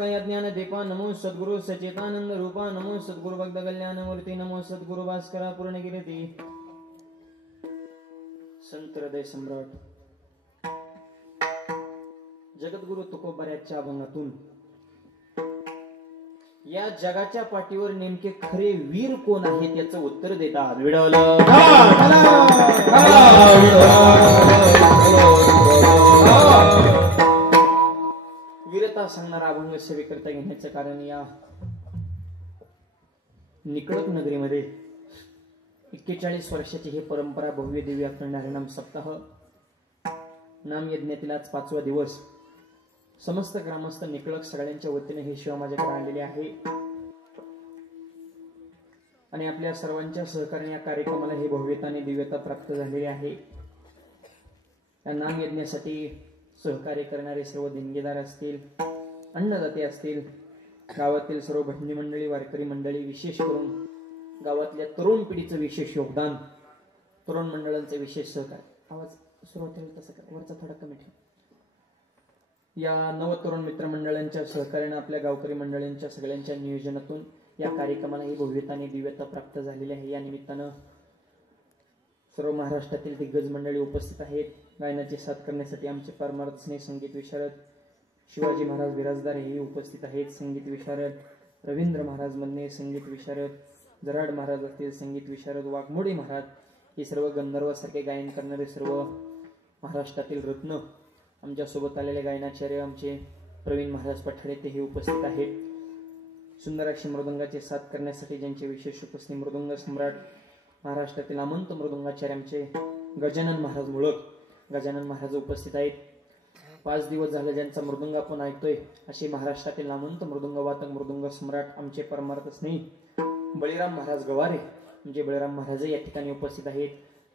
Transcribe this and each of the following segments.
ज्ञान दीपा नमो सद्गुरु सचेतानंद रूपा नमो सद्गुरु भक्त कल्याण मूर्ती नमो सद्गुरु भास्करा पूर्णगिरी संत हृदय सम्राट जगद्गुरु तुकोबाऱ्याच्या अभंगातून या जगाच्या पाठीवर नेमके खरे वीर कोण आहे त्याचं उत्तर देतात. वीरता सांगणारा अभंग सेवेकरता घेण्याचं कारण या निकडक नगरीमध्ये 41 वर्षाची ही परंपरा भव्य दिव्य अखंड हरिनाम सप्ताह नाम यज्ञातील आज 5वा दिवस समस्त ग्रामस्थ निकडक सगळ्यांच्या वतीने हे शिवा माझ्याकडे आलेले आहे आणि आपल्या सर्वांच्या सहकार्याने या कार्यक्रमाला हे भव्यता आणि दिव्यता प्राप्त झालेली आहे. या नाम यज्ञासाठी सहकार्य करणारे सर्व देणगीदार असतील, अन्नदाते असतील, गावातील सर्व भजनी मंडळी, वारकरी मंडळी, विशेष करून गावातल्या तरुण पिढीचं विशेष योगदान, तरुण मंडळांचे विशेष सहकार्य. आवाज सुरुवातीला तसं कर, वरचा थोडा कमी ठेव. या नवतरुण मित्रमंडळांच्या सहकार्याने आपल्या गावकरी मंडळींच्या सगळ्यांच्या नियोजनातून या कार्यक्रमाला ही भव्यता आणि दिव्यता प्राप्त झालेली आहे. या निमित्तानं सर्व महाराष्ट्रातील दिग्गज मंडळी उपस्थित आहेत. गायनाची साथ करण्यासाठी आमचे परमार्थ स्नेह संगीत विशारद शिवाजी महाराज विराजदार हेही उपस्थित आहेत. संगीत विशारद रवींद्र महाराज मन्ने, संगीत विशारद जराड महाराज असतील, संगीत विशारद वाघमोडे महाराज, हे सर्व गंधर्वासारखे गायन करणारे सर्व महाराष्ट्रातील रत्न आमच्या सोबत आलेले गायनाचार्य आमचे प्रवीण महाराज पठाडे तेही उपस्थित आहेत. सुंदर अशी मृदंगाची साथ करण्यासाठी ज्यांचे विशेष उपस्थित मृदंग सम्राट महाराष्ट्रातील अमंत मृदंगाचार्य आमचे गजानन महाराज मुळक, गजानन महाराज उपस्थित आहेत. 5 दिवस झाले ज्यांचा मृदंग आपण ऐकतोय असे महाराष्ट्रातील नामवंत मृदंग वादक मृदंग सम्राट आमचे परमार्थ स्नेही बळीराम महाराज गवारे म्हणजे बळीराम महाराज या ठिकाणी उपस्थित आहेत.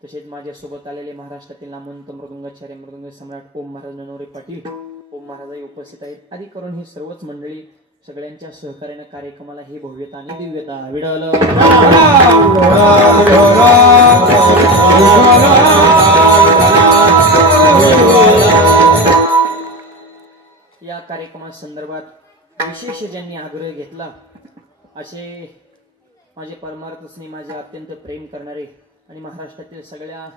तसेच माझ्यासोबत आलेले महाराष्ट्रातील नामवंत मृदंगाचार्य मृदंग सम्राट ओम महाराज ननवरे पाटील ओम महाराजही उपस्थित आहेत. आदी करून ही सर्वच मंडळी सगळ्यांच्या सहकार्याने कार्यक्रमाला ही भव्यता आणि दिव्यता विडवलं. या कार्यक्रमासंदर्भात विशेष ज्यांनी आग्रह घेतला असे माझे परमार्थस्ने माझे अत्यंत प्रेम करणारे आणि महाराष्ट्रातील सगळ्या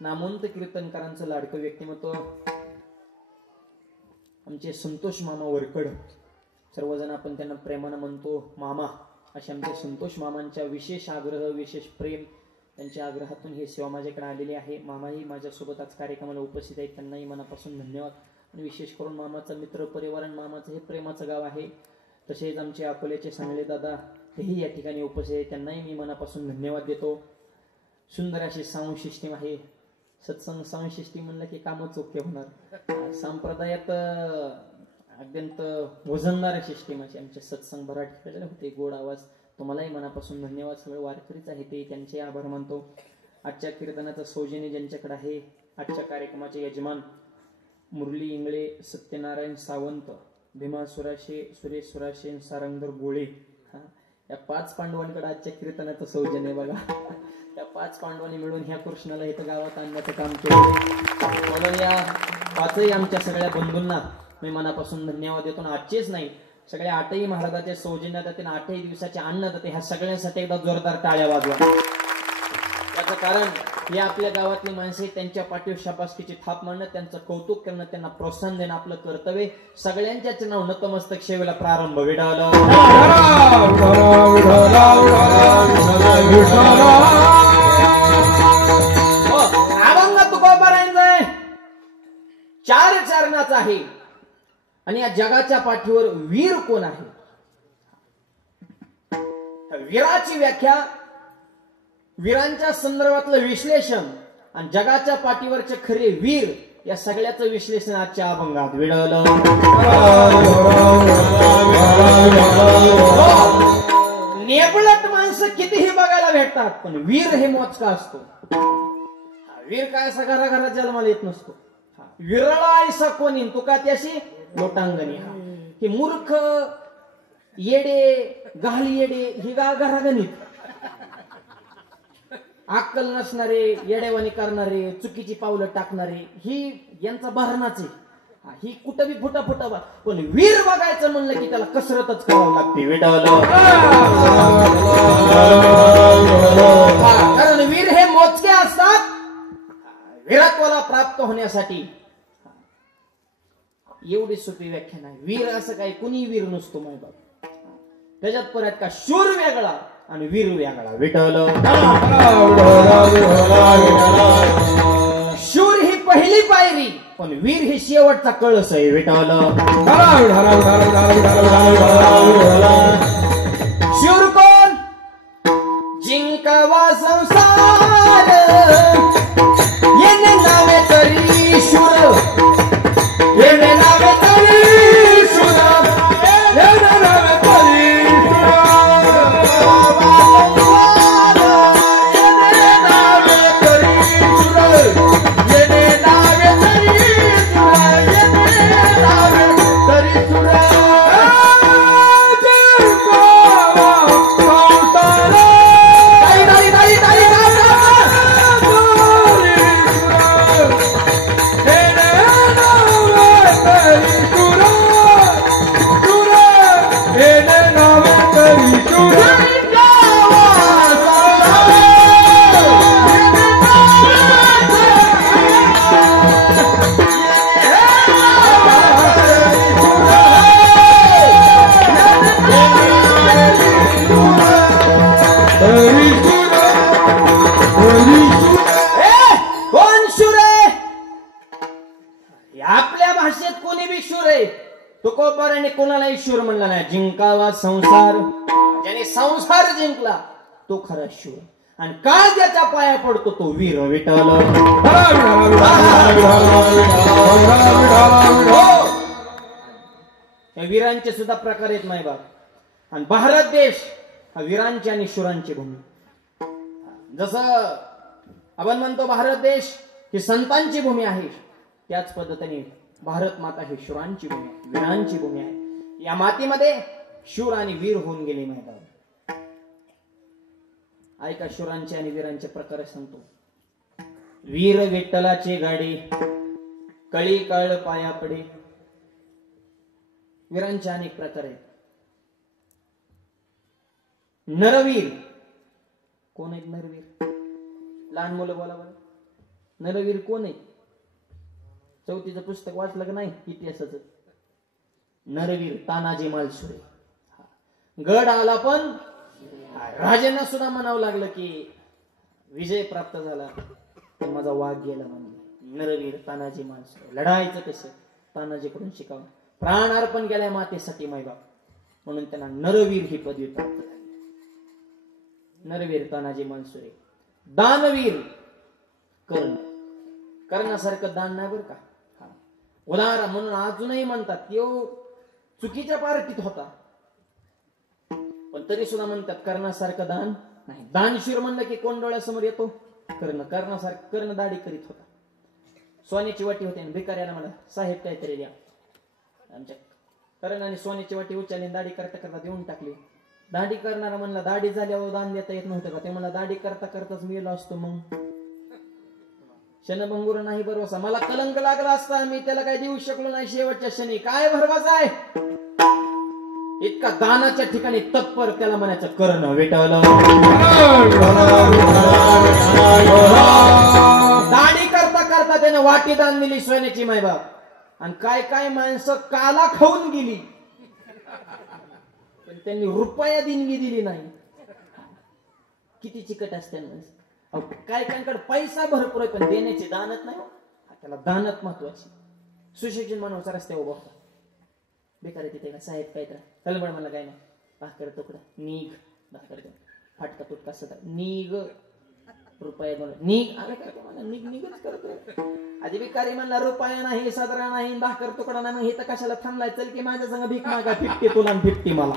नामवंत कीर्तनकारांचं लाडकं व्यक्तिमत्व आमचे संतोष मामा वरकड, सर्वजण आपण त्यांना प्रेमानं म्हणतो मामा, असे आमचे संतोष मामांच्या विशेष आग्रह विशेष प्रेम त्यांच्या आग्रहातून हे सेवा माझ्याकडे आलेली आहे. मामाही माझ्यासोबत आज कार्यक्रमाला उपस्थित आहेत, त्यांनाही मनापासून धन्यवाद. आणि विशेष करून मामाचा मित्र परिवार आणि मामाचं हे प्रेमाचं गाव आहे. तसेच आमचे अकोल्याचे सांगले दादा तेही या ठिकाणी उपस्थित आहेत, त्यांनाही मी मनापासून धन्यवाद देतो. सुंदर अशी साऊंड सिस्टीम आहे. सत्संग साऊंड सिस्टीम म्हणलं की कामच ओके होणार. संप्रदायात अत्यंत वजनदार सिस्टीम अशी आमचे सत्संग भराट होते, गोड आवाज. तुम्हालाही मनापासून धन्यवाद. सगळे वारकरीच आहे ते त्यांचे आभार मानतो. आजच्या कीर्तनाचं सौजन्य ज्यांच्याकडे आहे, आजच्या कार्यक्रमाचे यजमान मुरली इंगळे, सत्यनारायण सावंत, भीमा सुराशे, सुरेश सुराशे, सारंगधर गोळे, या 5 पांडवांकडे आजच्या कीर्तनाचं सौजन्य बघा. त्या 5 पांडवांनी मिळून ह्या कृष्णाला इथं गावात आणण्याचं काम केलं. म्हणून या 5ही आमच्या सगळ्या बंधूंना मी मनापासून धन्यवाद देतो. आजचेच नाही, सगळ्या 8ही महाराजांच्या सौजन्यात 8ही दिवसाचे अन्नदाते ह्या सगळ्यांसाठी एकदा जोरदार टाळ्या वाजवा. त्याचं कारण हे आपल्या गावातली माणसे त्यांच्या पाठीवर शाबासकीची थाप मारणं, त्यांचं कौतुक करणं, त्यांना प्रोत्साहन देणं आपलं कर्तव्य. सगळ्यांच्याच नाव नतमस्तक सेवेला प्रारंभ विडावला. अभंग तुकोबारांचा 4 चरणाचा आहे आणि या जगाच्या पाठीवर वीर कोण आहे, वीराची व्याख्या, वीरांच्या संदर्भातलं विश्लेषण आणि जगाच्या पाठीवरचे खरे वीर या सगळ्याचं विश्लेषण आजच्या अभंगात विडवलं. नेबळट माणसं कितीही बघायला भेटतात, पण वीर हे मोजका असतो. वीर काय असा घराघरात जन्माला येत नसतो. विरळा ऐसा कोणी तुका त्याशी लोटांगणी. हे मूर्ख येडे गाली येडे ही घरागणित, अक्कल नसणारे, येडेवाणी करणारे, चुकीची पावलं टाकणारे ही यांचा बहानाच आहे. ही कुठं बी फुटा फुटा पण वीर बघायचं म्हणलं की त्याला कसरतच करावं लागते विठ्ठल. कारण वीर हे मोजके असतात. वीरत्वाला प्राप्त होण्यासाठी एवढी सोपी व्याख्या नाही. वीर असं काही कुणी वीर नसतो माय बाप. त्याच्यात परत का शूर वेगळा आणि वीर वेगळा विठ्ठल. शूर ही पहिली पायरी पण वीर ही शेवटचा कळस आहे विठ्ठल. शूर कोण? जिंकावा संसार येणे नावे तरी शूर, येणे नावे तरी शूर, येणे नावे तरी कोणालाही शूर म्हणला नाही. जिंकावा संसार, ज्याने संसार जिंकला तो खरा शूर आणि काळ ज्याच्या पाया पडतो तो वीर विठ्ठल. या वीरांचे सुद्धा प्रकार आहेत माय बाप. आणि भारत देश हा वीरांची आणि शूरांची भूमी. जसं आपण म्हणतो भारत देश ही संतांची भूमी आहे, त्याच पद्धतीने भारत माता ही शूरांची भूमी आहे, वीरांची भूमी आहे. या मातीमध्ये शूर आणि वीर होऊन गेले माहिती. ऐका शूरांचे आणि वीरांचे प्रकार सांगतो. वीर विठ्ठलाची गाडी कळी कळ पाया पडे. वीरांचे अनेक प्रकार आहेत. नरवीर कोण आहेत? नरवीर लहान मुलं बोला बरं. नरवीर कोण आहे? चौथीचं पुस्तक वाचलं का नाही इतिहासाचं? नरवीर तानाजी मालसुरे. गड आला पण राजांना सुद्धा म्हणावं लागलं की विजय प्राप्त झाला पण माझा वाघ गेला म्हणजे. नरवीर तानाजी मालसुरे. लढायचं कसं तानाजीकडून शिकावं. प्राण अर्पण केलाय मातेसाठी मायबाप, म्हणून त्यांना नरवीर ही पदवी प्राप्त झाली. नरवीर तानाजी मालसुरे. दानवीर कर्ण. कर्णासारखं दान नाही बरं का. उदाहरण म्हणून अजूनही म्हणतात तो चुकीच्या पार्टीत होता पण तरी सुद्धा म्हणतात कर्णासारखं दान नाही. दानशूर म्हणलं की कोण डोळ्यासमोर येतो? कर्ण. कर्णासारखं कर्ण दाढी करीत होता. सोन्याची वाटी होती आणि भिकाऱ्याला म्हणा साहेब काहीतरी द्या. आमच्या कर्णाने सोन्याची वाटी उचलली, दाढी करता करता देऊन टाकली. दाढी करणारा म्हणला दाढी झाल्यावर दान देता येत नव्हतं का? ते म्हणला दाढी करता करताच मी गेलो असतो. मग क्षणभंगुर नाही भरवसा. मला कलंक लागला असता, मी त्याला काही देऊ शकलो नाही शेवटच्या क्षणी. काय भरवसा आहे? इतका दानाच्या ठिकाणी तत्पर, त्याला म्हणायचं कर्ण विठ्ठल. दाढी करता करता त्याने वाटी दान दिली सोन्याची मायबाप. आणि काय काय माणसं काला खाऊन गेली पण त्यांनी रुपया देणगी दिली नाही. किती चिकट असते माणसं. काय कांकडे पैसा भरपूर आहे पण देण्याची दानत नाही. त्याला दानत महत्वाची. सुशिक्षित माणूस रस्त्यावर उभा होता. बेकार तिथे का साहेब काय तर कलबड मला काय नाही. भाकर तुकडा निघ. भाकर फाटका तुटका सदा निघ. रुपया दोन निघ. आम्ही काय मला निघ निघच करतो. आधी भिकारी म्हणला रुपया नाही, सदरा नाही, भाकर तुकडा नाही. मग हे तर कशाला थांबलाय? चल की माझ्या संग भीक मागा. 50 तुला 50 मला.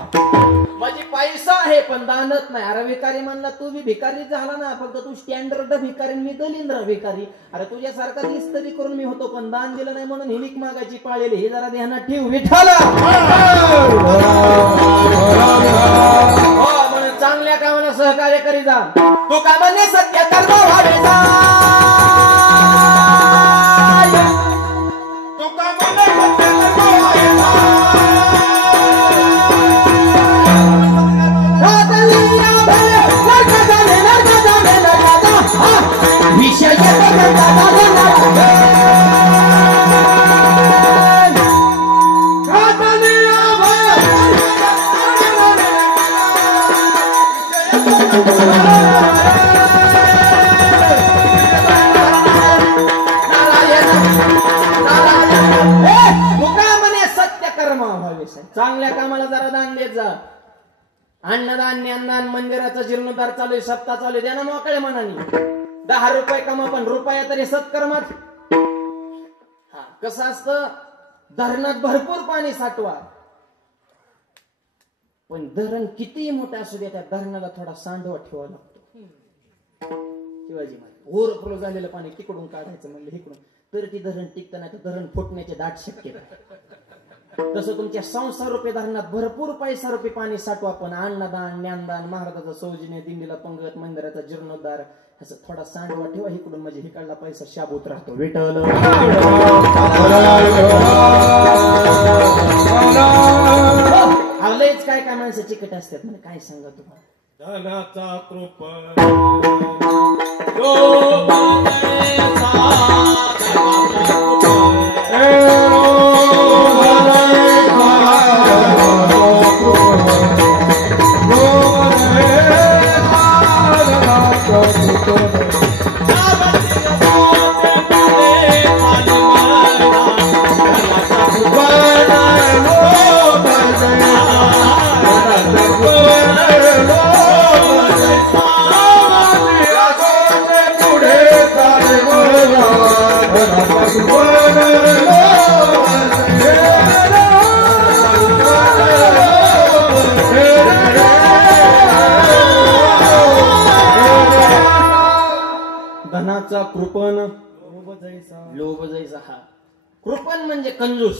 माझी पैसा आहे पण दानत नाही. अरे भिकारी म्हणला तू बी भिकारी झाला ना, फक्त तू स्टँडर्ड भिकारी, मी दलिंद्र भिकारी. अरे तुझ्यासारखा निस्तरी करून मी होतो पण दान दिलं नाही म्हणून ही भीक मागायची पाळलेली. हे जरा ध्यानात ठेव विठ्ठल. म्हणून चांगल्या कामाला सहकार्य करी जा. तू कामाने सत्य कर्म व्हावे जा. तू कामाने कामाला जरा दान देत जा. अन्नदान ज्ञानदान मंदिराचा जीर्णोद्धार चालू आहे, सप्ताह चालू आहे, द्या ना मोकळ्या मनाने. 10 रुपये कमा पण रुपया तरी सत्कर्मात. हा कसं असतं, धरणात भरपूर पाणी साठवा, पण धरण कितीही मोठं असू द्या त्या धरणाला थोडा सांडवा ठेवावा लागतो. शिवाजी महाराज ओव्हरफ्लो झालेलं पाणी तिकडून काढायचं म्हणलं इकडून, तर ती धरण टिकतं, नाही तर धरण फुटण्याचे दाट शक्यता. तसं तुमच्या संसार रुपये धरणात भरपूर पैसा रुपये पाणी साठवा, पण अन्नदान ज्ञानदान महाराजाचा सौजन्य दिंडीला पंगत मंदिराचा जीर्णोद्धार असं थोडा सांडवा ठेवा इकडून, म्हणजे हिकडला पैसा शाबूत राहतो. विठ्ठल लयच काय काय माणसं चिकट असतात म्हणजे काय सांगा तुम्हाला. धनाचा कृप धनाचा कृपण लोभ जैसा. हा कृपण म्हणजे कंजूस.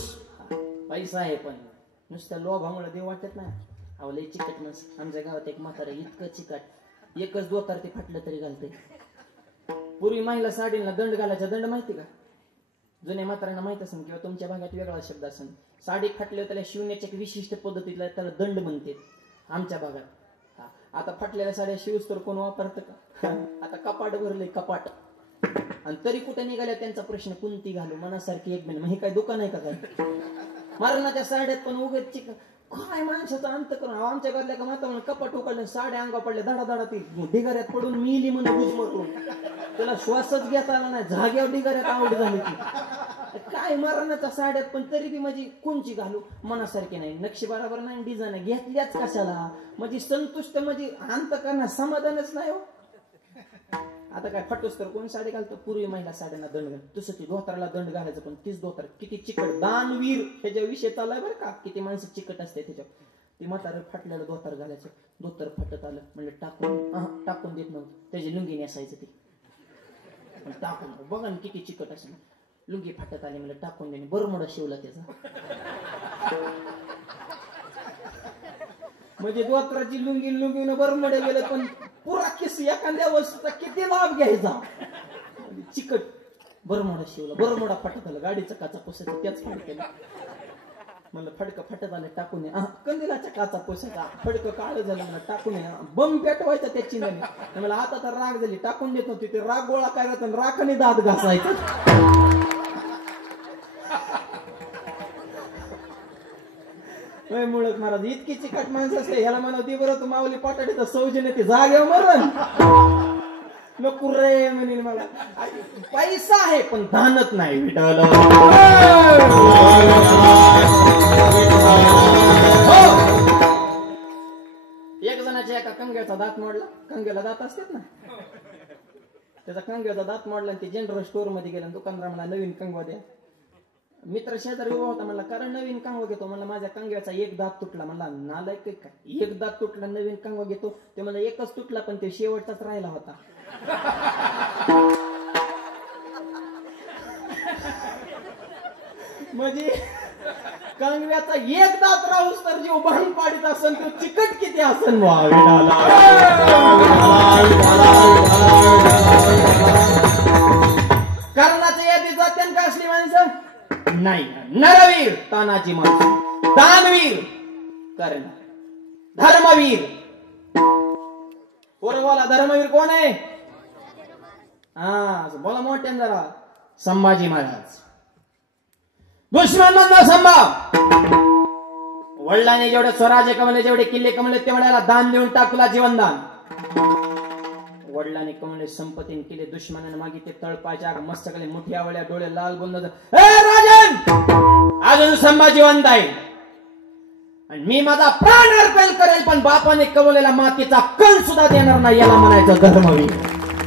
पैसा आहे पण नुसत्या लोभामुळे देव वाटत नाही. अहो लय चिकट माणस. आमच्या गावात एक म्हातारा इतकं चिकट, एकच दोतार ते फाटलं तरी घालते. पूर्वी महिला साडीला दंड घालायचा. दंड माहिती का? जुन्या म्हाताऱ्यांना माहित असेल किंवा तुमच्या भागात वेगळा शब्द असेल. साडी फाटल्यावर त्याला शिवण्याच्या विशिष्ट पद्धतीला त्याला दंड म्हणते आमच्या भागात. आता फाटलेल्या साड्या शिवस तर कोण वापरतं का? आता कपाट भरले कपाट, आणि तरी कुठे निघाल्या त्यांचा प्रश्न, कोणती घालू मनासारखी एक मिनिट. मग हे काय दुकान आहे का काय? मरणाच्या साड्यात पण उगत चिकन काय माणसाचा अंत करून. आमच्या घरल्या का माता म्हणून कपाट उकडले, साड्या अंगा पडल्या, धडा धडा ती ढिगाऱ्यात पडून मिली म्हणून गुजमरून, त्याला श्वासच घेता आला नाही, जाग्यावर ढिगाऱ्यात आवड झाली ती. काय मरणाच्या साड्यात पण तरी बी माझी कोणची घालू मनासारखी नाही, नक्षी बरोबर नाही, डिझाईन घेतल्याच कशाला, म्हणजे संतुष्ट म्हणजे अंत करणार समाधानच नाही हो. आता काय फटूस तर कोण साडी घालतो. पूर्वी महिला साड्यांना दंड घाल, तसं ती धोतराला दंड घालायचं, पण तीच धोतर किती चिकट. दानवीर ह्याच्या विषय चाललाय बरं का, किती माणसं चिकट असते त्याच्यावर. ती म्हातारा फाटलेलं धोतर घालायचं, धोतर फाटत आलं म्हणजे टाकून देत नव्हतं, त्याची लुंगी नेसायचं ती टाकून. बघा ना किती चिकट असेल. लुंगी फाटत आली म्हणजे टाकून देणे, बरमोडा शिवला त्याचा. म्हणजे धोत्राची लुंगीनं बरमोडे गेलं, पण पुरा किस एखाद्या वस्तूचा किती लाभ घ्यायचा. चिकट बरमोडा शिवला, बरमोडा फाटत आलं, गाडीचा काचा पुसायचा त्याच फाट केला. म्हणलं फडकं फाटत आलं टाकून ये. कंदिलाच्या काचा पुसायचा, फडकं काळं झालं म्हणलं टाकून ये. बम पेटवायचा त्या चिंगाने. मला आता तर राग झाली, टाकून देत नव्हती. ते राग गोळा करायचा आणि राखाने दात घासायचा. मुळत महाराज इतकी चिकट माणसं असते, ह्याला म्हणा ती बरं तू माऊली पाटाडीचा सौजन्य ते जागेवर मरण नको रे म्हणेल. मला पैसा आहे पण धानत नाही. विठ्ठल एक जणाच्या एका कंग्याचा दात मोडला. कंग्याला दात असतात ना, त्याचा कंग्याचा दात मोडला आणि ते जनरल स्टोअर मध्ये गेला. दुकानदार मला नवीन कंगवा द्या. मित्र शेजारी उभा होता, म्हणला कारण नवीन कंगवा घेतो. म्हणला माझ्या कंग्याचा एक दात तुटला. म्हणला नालायक काय, एक दात तुटला नवीन कंगवा घेतो. ते मला एकच तुटला पण ते शेवटचाच राहिला होता. म्हणजे कंगव्याचा एक दात राहूस तर जीव बाहेर पाडीत असन, तो चिकट किती असन. कर्णाच्या यादी जात्यान का असली माणसं नाही. नरवीर तानाची माणसं, दानवीर कर्ण, धर्मवीर. पोरं बोला धर्मवीर कोण आहे? हा बोला मोठ्यान जरा. संभाजी महाराज. दुश्मन म्हणतो संभा. वडिलांनी जेवढे स्वराज्य कमवले, जेवढे किल्ले कमवले, तेवढ्याला दान देऊन टाकला जीवनदान. वडिलांनी कमवले संपत्तीने केले, दुश्मनाने मागितले तळपायच्या मस्तकाले मोठी आवळ्या, डोळे लाल बोलत, राजन अजून संभाजी वंत आहे. आणि मी माझा प्राण अर्पण करेल, पण बापाने कमवलेला मातीचा कण सुद्धा देणार नाही, याला म्हणायचं धर्मवीर.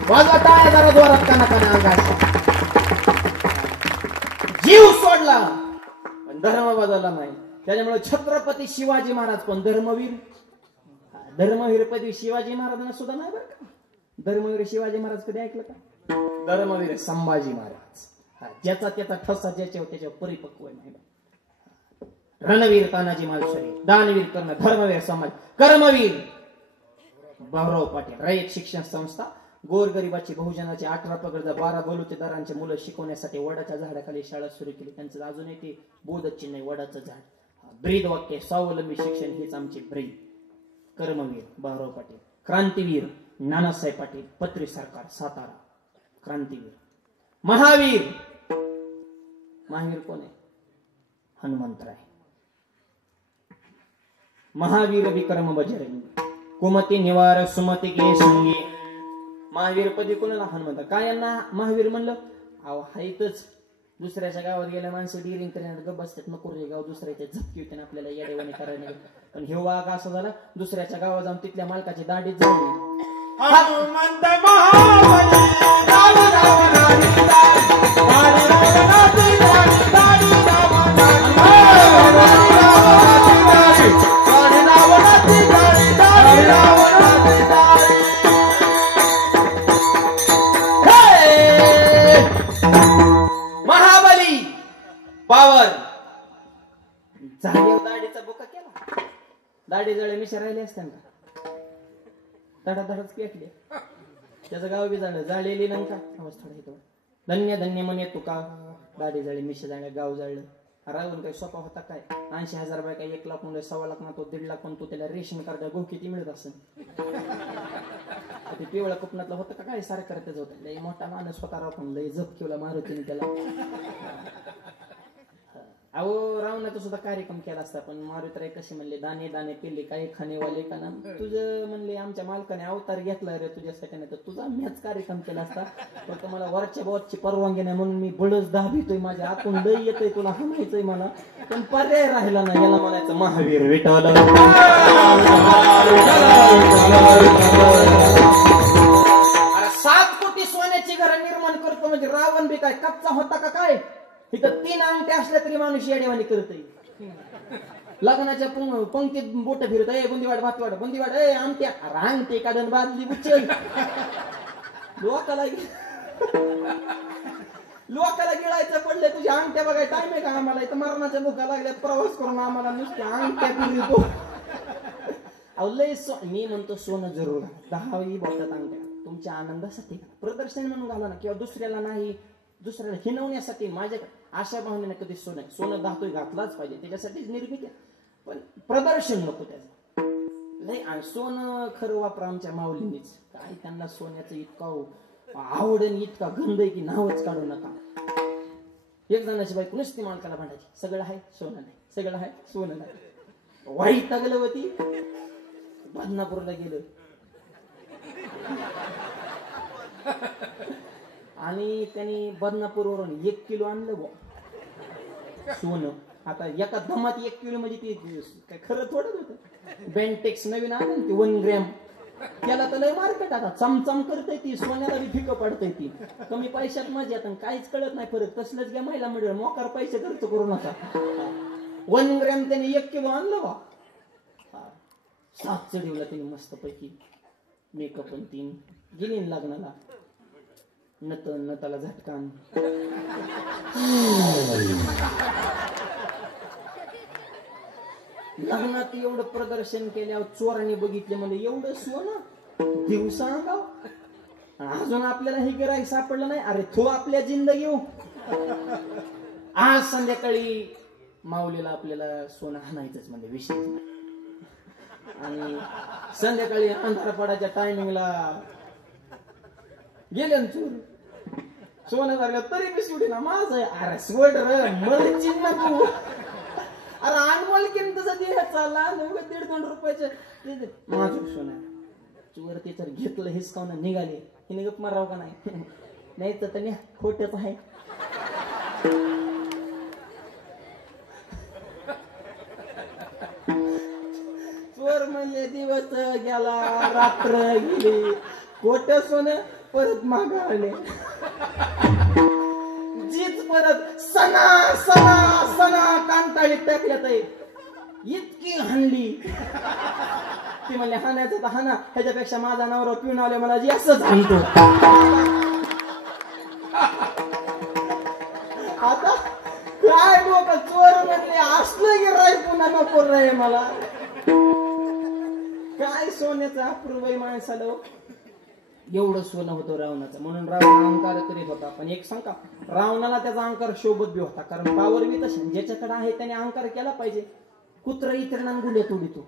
वाजवा टाळ्या जरा जोरात, काना अंगात. जीव सोडला पण धर्म बदलला नाही. त्याच्यामुळे छत्रपती शिवाजी महाराज पण धर्मवीर. धर्मवीरपदी शिवाजी महाराजांना सुद्धा नाही बरं का. धर्मवीर शिवाजी महाराज कधी ऐकलं का? धर्मवीर संभाजी महाराज. ज्याचा त्याचा ठसा ज्याच्यावर त्याच्यावर परिपक्व नाही. रणवीर तानाजी मालुसरे, दानवीर कर्ण, धर्मवीर संभाजी, कर्मवीर भाऊराव पाटील. रयत शिक्षण संस्था गोरगरिबाची बहुजनाची 18 पगड 12 बलुतेदारांची मुलं शिकवण्यासाठी वडाच्या झाडाखाली शाळा सुरू केली. त्यांचं अजूनही ते बोधचिन्ह आहे, वडाचं झाड. ब्रीद वाक्य स्वावलंबी शिक्षण हीच आमची ब्रीद. कर्मवीर भाऊराव पाटील. क्रांतीवीर नानासाहेब पाटील, पत्री सरकार सातारा. क्रांतीवीर. महावीर. महावीर कोण आहे? हनुमंतराय. महावीर विक्रम बजरंगी, कुमती निवार सुमती के संगी. महावीर पदी कोणाला? हनुमंत. काय यांना महावीर म्हणलं? अहो हायतच दुसऱ्याच्या गावात गेल्या माणसं डिरिंग करण्यात गप बसतात, नको रे गाव दुसऱ्याच्या झपकी होते ना आपल्याला येडेवाणी करायला. पण हे वाघ असं झाला, दुसऱ्याच्या गावात जाऊन तिथल्या मालकाची दाढीच झाली. हनुमंत महाबली पावर जागेवर दाढीचा बोका केला. दाढी जळे मिशा राहिले असते ना, धडाधडच पेटले. त्याचं गाव बी झालं, जाळलेली लंका अवस्था. धन्य धन्य म्हणे तुका, दाढी जळली मिशा जाळे गाव जळलं. राहून काही सोपा होता काय? 80,000 रुपये काय 1 लाख म्हणजे 1.25 लाख ना, तो 1.5 लाख पण तो त्याला रेशन कार्ड गो किती मिळत असेल. ते पिवळ्या कुपनातलं होतं का काय सारखं त्याच होतं. लय मोठा माणूस होता राव, पण लय झपकीला मारुतीने त्याला. अहो रावणाचा सुद्धा कार्यक्रम केला असता, पण मारुतीराय कसे म्हणले, दाणे दाणे पेले काही खाणेवाले का ना. तुझं म्हणले आमच्या मालकाने अवतार घेतला रे तुझ्यासाठी, नाही तर तुझा मीच कार्यक्रम केला असता. फक्त मला वरच्या बॉसची परवानगी नाही म्हणून मी बळच दाबितोय, माझ्या आतून लय येतोय, तुला हाणायचंय मला, पण पर्याय राहिला नाही. याला म्हणायचं महावीर विठ्ठल. 7 कोटी सोन्याची घरं निर्माण करतो म्हणजे रावण बी काय कच्चा होता का काय? इथं 3 अंगठ्या असल्या तरी माणूस येडेवाणी करतोय. लग्नाच्या पंक्तीत बोट फिरत, ए बुंदीवाड भातवाड बुंदीवाड, ए आमट्या अंगठी काढून बादली उचल. लोकाला गिळायचं पडले तुझ्या अंगठ्या बघाय टाइम आहे का आम्हाला? इथं मरणाच्या भुका लागल्या, प्रवास करून आम्हाला नुसत्या अंगठ्या फिरतो. लय मी म्हणतो सोनं जरूर 10 बोटात अंगठ्या तुमच्या आनंदासाठी, प्रदर्शन म्हणून घाला ना, किंवा दुसऱ्याला नाही, दुसऱ्याला हिनवण्यासाठी. माझ्या आशा भावनेने कधी सोनं घातोय, घातलाच पाहिजे, त्याच्यासाठीच निर्मिती. पण प्रदर्शन नको त्याचं लय. आणि सोनं खरं वापरा आमच्या माऊलींनीच. काय त्यांना सोन्याचं इतकं आवडन, इतका गंध आहे की नावच काढू नका. एक जणाची बायको नुसती मालकाला भांडायची, सगळं आहे सोनं नाही, सगळं आहे सोनं नाही. वाईट लागलं होती. बदनापूरला गेलं आणि त्यांनी बदनापूरवरून 1 किलो आणलं बुवा सोनं. आता एका धमात 1 किलो म्हणजे ती काय खरं थोडंच होतं. बेंटेक्स नवीन आलं ते 1 ग्रॅम, त्याला तर लय मार्केट. आता चमचम करते ती, सोन्याला बी फिकं पडते ती. कमी पैशात मजा येतं, काहीच कळत नाही फरक. तसलंच घ्या महिला मिळेल, मोकार पैसे खर्च करू नका. 1 ग्रॅम त्याने 1 किलो आणलं बा. 7 चढवला त्याने मस्त पैकी. मेकअप पण 3 गेली लग्नाला. नताला झटकान. लग्नात एवढं प्रदर्शन केल्यावर चोरांनी बघितले, म्हणजे एवढं सोनं दिवसा गाव. अजून आपल्याला हे गिऱ्हाईक सापडलं नाही. अरे थो आपल्या जिंदगी हो. आज संध्याकाळी माऊलीला आपल्याला सोनं आणायचंच म्हणजे विषय. आणि संध्याकाळी अंधार पडायच्या टायमिंगला गेले ना चोर. सोनं झालं तरी बी सुटी ना माझं. अरे सोड र मरची ना तू. अरे अनमोल किंमत तसं चालला 1.5 रुपयाचं माझं सोनं. चोर ते तर घेतलं हिसकावून निघाले. हिने गप माराव का नाही? नाही तर खोटच आहे. चोर म्हणजे दिवस गेला रात्र गेली खोट सोनं परत माग आले जीच परत सणा सणा सणा कांताळीत टाकल्यात इतकी हाणली ती म्हणले हाणायचं तर हाना ह्याच्यापेक्षा माझा नवरा पिऊन आले मला जी असंच हाणतो आता काय लोक चोर म्हणले असलं की राय पुन्हा नको रे मला काय सोन्याचा अपूर्व माणसाला एवढं सोनं होतं रावणाचं म्हणून रावण अहंकार करीत होता पण एक सांगा रावणाला त्याचा अहंकार शोभत बी होता कारण पावर बी तशी ज्याच्याकडे आहे त्याने अहंकार केला पाहिजे कुत्र इतरांना गुले तोडीतो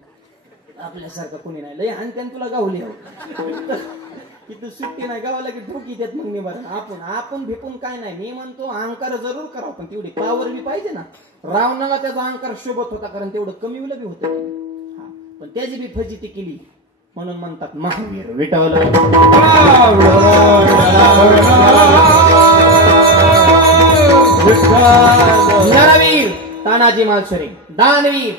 आपल्यासारखं कोणी नाही लय आणि त्याने तुला गावली इथं सुट्टी नाही गावाला की धोकी देत मग निवारण आपण भेपून काय नाही मी म्हणतो अहंकार जरूर करावं पण तेवढी पावर बी पाहिजे ना रावणाला त्याचा अहंकार शोभत होता कारण तेवढं कमी बी होतं पण त्याची बी फजिती केली म्हणून म्हणतात महावीर विठ्ठल नरवीर तानाजी मालसरे दानवीर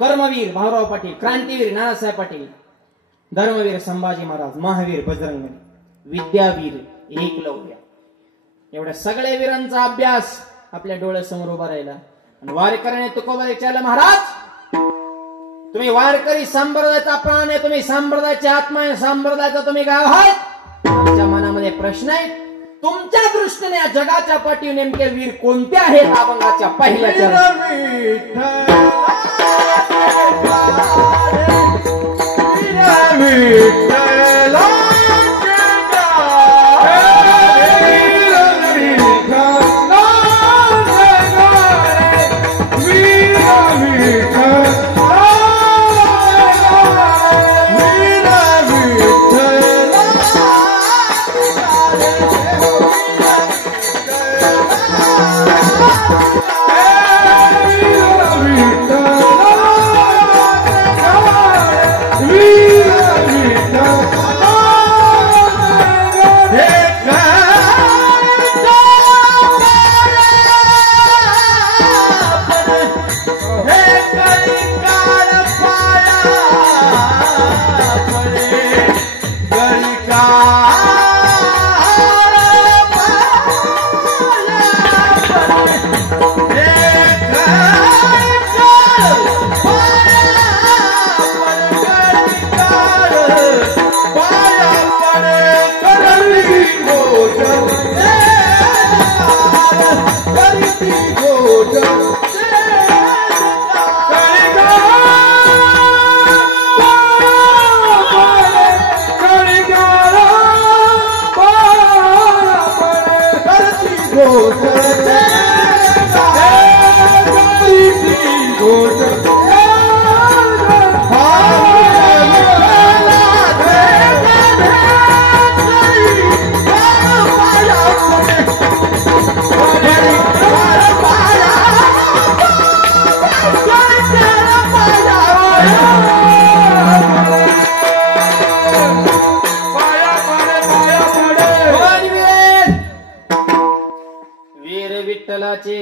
कर्मवीर भाऊराव पाटील क्रांतीवीर नानासाहेब पाटील धर्मवीर संभाजी महाराज महावीर बजरंग विद्यावीर एकलव्य एवढ्या सगळ्या वीरांचा अभ्यास आपल्या डोळ्यासमोर उभा राहिला आणि वारकऱ्याने तुकोबारे विचारलं महाराज तुम्ही वारकरी संप्रदायाचा प्राण आहे तुम्ही संप्रदायाची आत्मा आहे संप्रदायाचा तुम्ही गाव आहात आमच्या मनामध्ये प्रश्न आहे तुमच्या दृष्टीने या जगाच्या पाठीवर नेमके वीर कोणते आहेत अभंगाच्या पहिल्या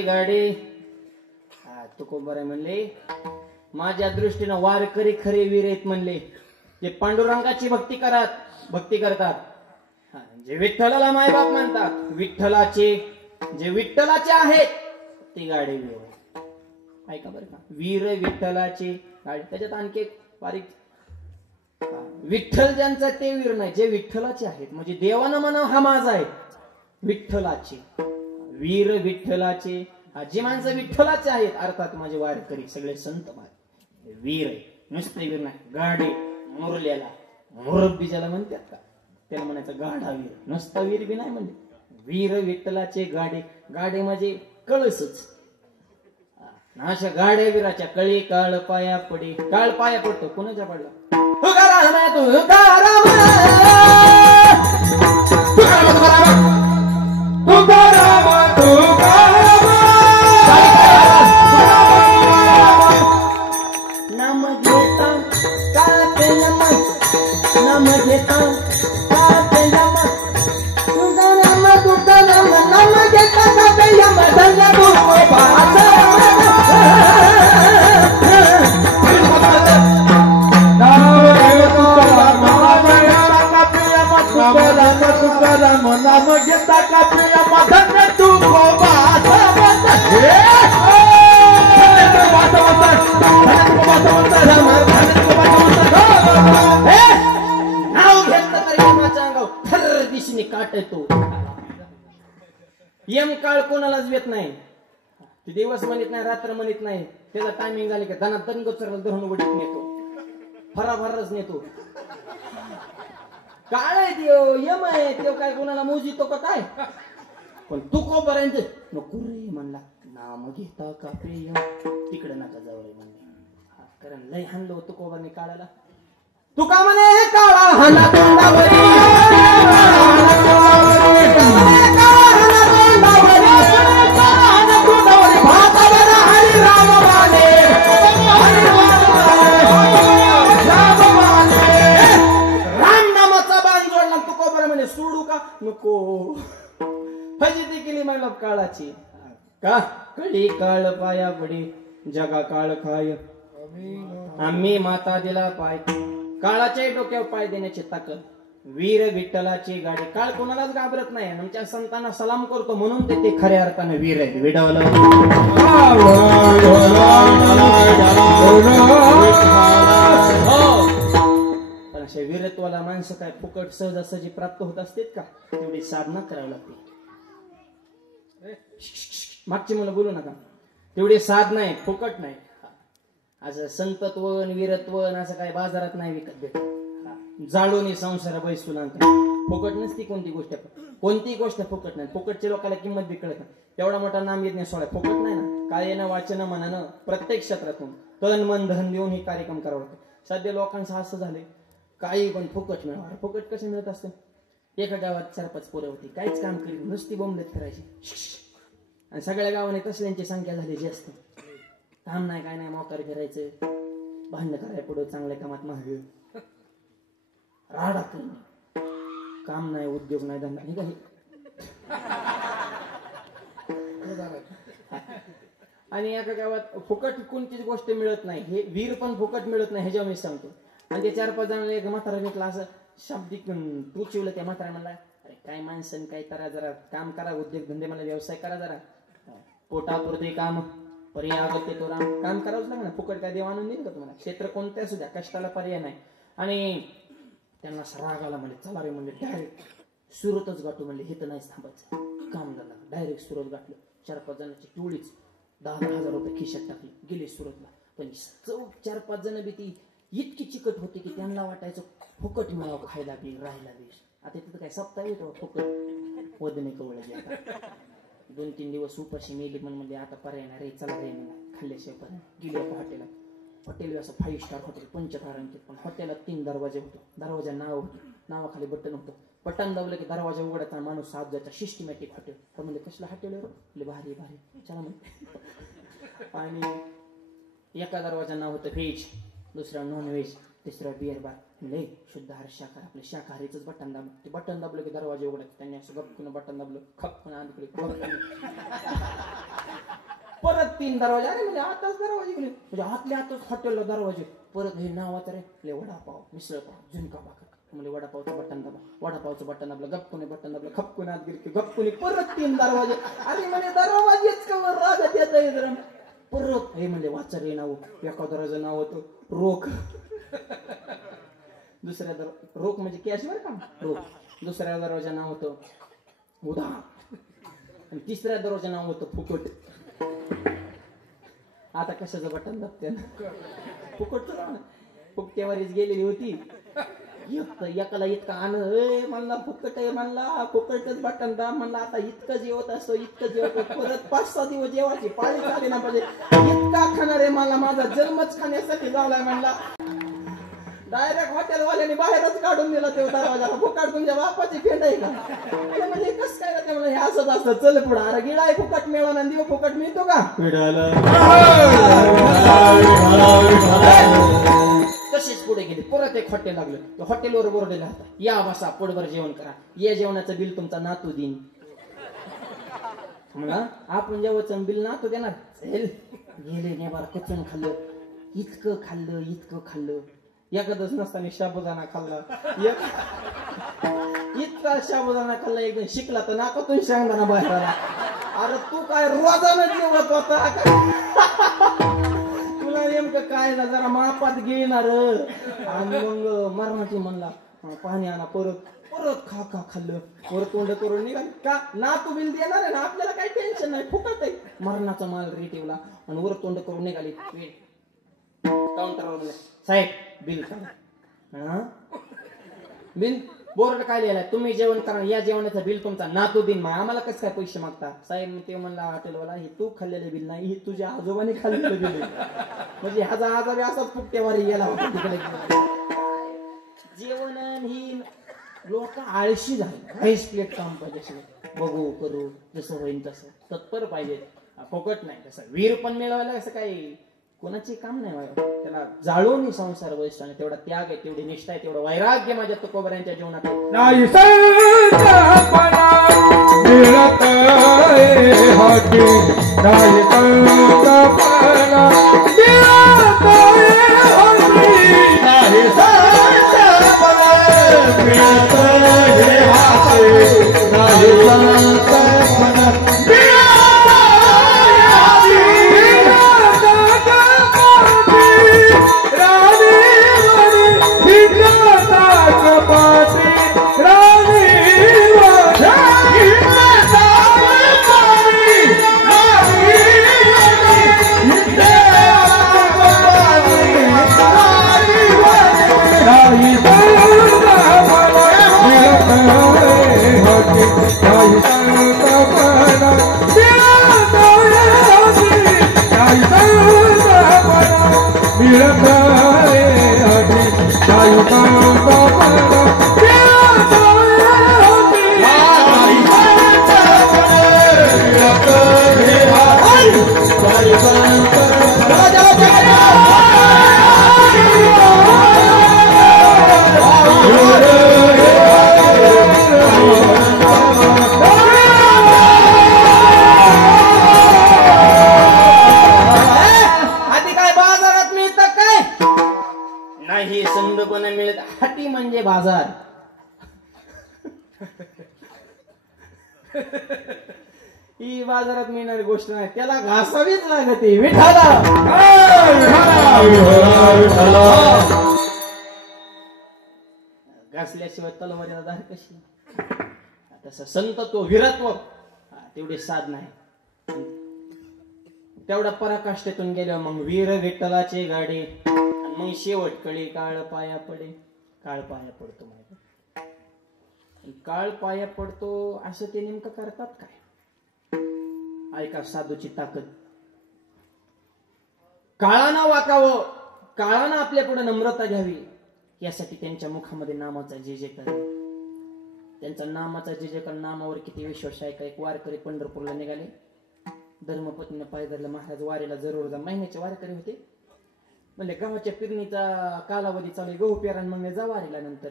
गाडी तुकोबारे म्हणले माझ्या दृष्टीनं वारकरी खरे वीर आहेत म्हणले जे पांडुरंगाची भक्ती करतात जे विठ्ठलाला मायबाप म्हणतात विठ्ठलाचे जे विठ्ठलाचे आहेत ती गाडी वीर ऐका बरं का वीर विठ्ठलाची गाडी त्याच्यात आणखी बारीक विठ्ठल ज्यांचा ते वीर नाही जे विठ्ठलाचे आहेत म्हणजे देवानं म्हणा हा माझा आहे विठ्ठलाचे वीर विठ्ठलाचे जी माणसं विठ्ठलाचे आहेत अर्थात माझे वारकरी सगळे संत वीर नुसते वीर नाही गाडे मुरल्याला मुरब्बी ज्याला म्हणतात का त्याला म्हणायचं गाढा वीर नुसता वीर बी नाही म्हणजे वीर विठ्ठलाचे गाडे म्हणजे कळसच अशा गाड्या वीराच्या कळी काळ पाया पडतो कोणाच्या पडला का प्रिय मदन तू नाव घेतलं तरी माझ्या अंगावर थर दिशेने काट येतो. यम काळ कोणालाच येत नाही. ते दिवस म्हणत नाही, रात्र म्हणत नाही. त्याचा टायमिंग झाले का दना दंग धरून वडीत नेतो, फराफरच नेतो. काळ आहे त्यो, यम आहे त्यो. काय कोणाला मोजितो का काय? पण तू कोपर्यंत नको रे म्हणला. नाम घेता का प्रिय तिकडे नका जाऊ रे म्हणले. कारण लय हाणलो होतो कोबाने काळाला. तू का म्हणे काळा हाना तोंडावरी, राम नामाचा बाण जोडला. तू कोबरा म्हणे सोडू का नको. फजिती केली म्हणलं काळाची. का कडी काळ पाया पडी जगा काळ खाय. आम्ही माता दिला पाय. काळाच्या डोक्यावर पाय देण्याची ताकद. वीर विठ्ठलाची गाडी. काळ कोणालाच घाबरत नाही. आमच्या संतांना सलाम करतो म्हणून ते खऱ्या अर्थाने वीर आहेत. विडवलं पण अशा वीरत्वाला माणसं काय फुकट सहजासहजी प्राप्त होत असतात का? तेवढी साधना करावी लागते. मागची मुलं बोलू नका. तेवढी साधना आहे, फुकट नाही. असं संतत्वन वीरत्वन असं काय बाजारात नाही विकत भेट. जाळून संसार बैसून फुकट नसती कोणती गोष्ट. कोणती गोष्ट फुकट नाही. फुकटच्या लोकांना किंमत बी कळत नाही. एवढा मोठा नाम यज्ञ सोहळा फुकट नाही ना. कायेनं वाचन मनानं प्रत्येक क्षेत्रातून तन मन धन देऊन हे कार्यक्रम करावं लागतं. सध्या लोकांचं असं झालंय काही पण फुकट मिळणार. फुकट कसं मिळत असतं? एका गावात 4-5 पोरं होती, काहीच काम करीत नुसती बोंबलत करायची. आणि सगळ्या गावाने तसल्यांची संख्या झालेली असते. काम नाही काय नाही, मोकार फिरायचं, भांडण करायला पुढं, चांगल्या कामात महाग, राडा करणे, काम नाही, उद्योग नाही, धंदा नाही काही. आणि एका गावात फुकट कोणतीच गोष्ट मिळत नाही. हे वीर पण फुकट मिळत नाही, ह्याच्यावर मी सांगतो. आणि ते 4-5 जणांना एक म्हातारा भेटला, असं शाब्दिक तू चिवलं. त्या म्हातारा म्हणला, अरे काय माणसं काय करा, जरा काम करा, उद्योग धंदे मला व्यवसाय करा, जरा पोटापुरते काम पर्याय ते तो राम काम करावंच लागणार. फुकट काय देव आणून देईल का तुम्हाला? क्षेत्र कोणत्या असू द्या, कष्टाला पर्याय नाही. आणि त्यांना राग आला. म्हणजे चला रे म्हणले, डायरेक्ट सुरतच गाठू म्हणले. हे तर नाहीच थांबायचं. काम झालं, डायरेक्ट सुरत गाठलं. 4-5 जणांची टोळीच 10,000 रुपये खिशात टाकले, गेले सुरतला. पण 4-5 जण बी ती इतकी चिकट होती की त्यांना वाटायचं फुकट मिळावं, खायला बी राहायला बी. आता तिथं काय सप्ताह येतो फुकट वदने कवळली. 2-3 दिवस उपाशी मेली. म्हणजे आता पर्याय नाही रे, चला रे म्हणा. खाल्ल्याशिवाय पर्याय. गेली एका हॉटेलात. हॉटेल असं 5 स्टार हॉटेल, पंचतारांकित. पण हॉटेलात 3 दरवाजे होते. दरवाजा नाव होते, नावाखाली बटन होतं. बटन दाबलं की दरवाजा उघडायचा, माणूस आत जायचा. Systematic hotel. तर म्हणजे कसलं हॉटेल आहे, भारी भारी, चला म्हणजे. आणि एका दरवाजा नाव होतं व्हेज, दुसरा नॉन व्हेज, तिसरा बिअर बार. म्हणजे शुद्ध आहार शाकाहार. आपलं शाकाहारीच बटन दाबलं. ते बटन दाबलं की दरवाजे उघडायचे. त्यांनी असं गपकून बटन दाबलं, खपकून आंधकडे परत 3 दरवाजे. अरे म्हणजे आताच दरवाजे गेले, म्हणजे आतल्या आतच हॉटेलला दरवाजे. परत हे नावाचं रे वडापाव, मिसळपाव, झुणका भाकर. म्हणजे वडापावचं बटन दाबा, वडापावचं बटन दाबलं, गपकुने बटन दाबलं, खपकुने आत गेले की गपकुने परत 3 दरवाजे. अरे म्हणजे दरवाजेच कवर रागत येत. परत हे म्हणजे वाचा रे नाव. एका दरवाजा नाव होतं रोख. दुसऱ्या रोख म्हणजे कॅश वर का रोख. दुसऱ्या दरवाजा नाव होतं उधार. आणि तिसऱ्या दरवाजा नाव होतं फुकट. आता कशाचं बटन दाबते फुकटच नाव. फुकट्यावरच गेलेली होती. एकाला इतका आनंद म्हणला, फुकट आहे म्हणला, फुकटच बटन दाब म्हणला. आता इतकं जेवत असतो, इतकं जेवत. परत 5-6 दिवस जेवायची पाळी झाली ना. म्हणजे इतका खाणार आहे मला, माझा जन्मच खाण्यासाठी झालाय म्हणला. डायरेक्ट हॉटेलवाल्याने बाहेरच काढून दिला ते दरवाजाला. फुकट तुमच्या बापाची भेट आहे का? म्हणजे कसं काय राहते म्हणलं, हे असंच असतं. चल पुढं. अरे गिळाय फुकट मिळाला, देव फुकट मिळतो का? तसेच पुढे गेले. परत एक हॉटेल लागलं. हॉटेलवर बोर्ड लिहिला होता, या बसा, पोटभर जेवण करा, या जेवणाचं बिल तुमचा नातू देईन. म्हणा आपण जेवायचं बिल नातू देणार. गेले नेबार कचून खाल्लं. इतकं खाल्लं. एखादच नसताना शाबुदाना खाल्ला इतका शाबुदाना खाल्ला एकदम शिकला तर नाकातून शेंगदाणा बाहेर आला. अरे तू काय रोजानं जेवत होता तुला नेमकं काय ना जरा मापात घेणार. आणि मग मरणाची म्हणला पाणी आणा परत परत खा खा खाल्लं परत तोंड करून निघाल का ना तू बिल देणार आहे ना आपल्याला काही टेन्शन नाही फुकट आहे. मरणाचा माल रिटेवला आणि वर तोंड करून निघाली. काउंटरवर साहेब बिल का बिल बोर्ड काय लिहिलाय तुम्ही जेवण करा या जेवणाचं बिल तुमचा नातू दिन मग आम्हाला कसं काय पैसे मागता. साहेब ते म्हणला हॉटेलवाला हे तू खाल्लेलं बिल नाही हे तुझ्या आजोबाने खाल्लेलं बिल म्हणजे ह्याचा आजार असाच फुकटेवारी गेला होता तिकडे. जेवण ही लोक आळशी झाले काहीच प्लेट काम पाहिजे बघू करू जसं होईल तसं तत्पर पाहिजे फुकट नाही तसं वीर पण मिळवायला असं काही कोणाचे काम नाही. त्याला जाळून संसार वैष्ट आणि तेवढा त्याग आहे तेवढी निष्ठा आहे तेवढं वैराग्य माझ्या तुकोबऱ्यांच्या जीवनात नाही हाटी म्हणजे बाजार. ही बाजारात मिळणारी गोष्ट नाही त्याला घासावीच लागते. विठाला घासल्याशिवाय तलवारीला धार कशी. तसं संत तो वीरत्व तेवढे साध नाही. तेवढा पराकाष्ठेतून गेल्यावर मग वीर विठ्ठलाची गाडी मग शेवट कळी काळ पाया पडे. काळ पाया पडतो माहिती काळ पाया पडतो असं ते नेमकं करतात काय. ऐका साधूची ताकद. काळानं वाकावं काळानं आपल्या पुढे नम्रता घ्यावी यासाठी त्यांच्या मुखामध्ये नामाचा जे जे कर त्यांचा नामाचा जे जे कर नामावर किती विश्वास आहे का. एक वारकरी पंढरपूरला निघाले. धर्मपत्नीनं पाय धरलं महाराज वारीला जरूर जा. महिन्याचे वारकरी होते. म्हणजे गावाच्या पेरणीचा कालावधी चालू गहू पेरा म्हणले जा वारीला नंतर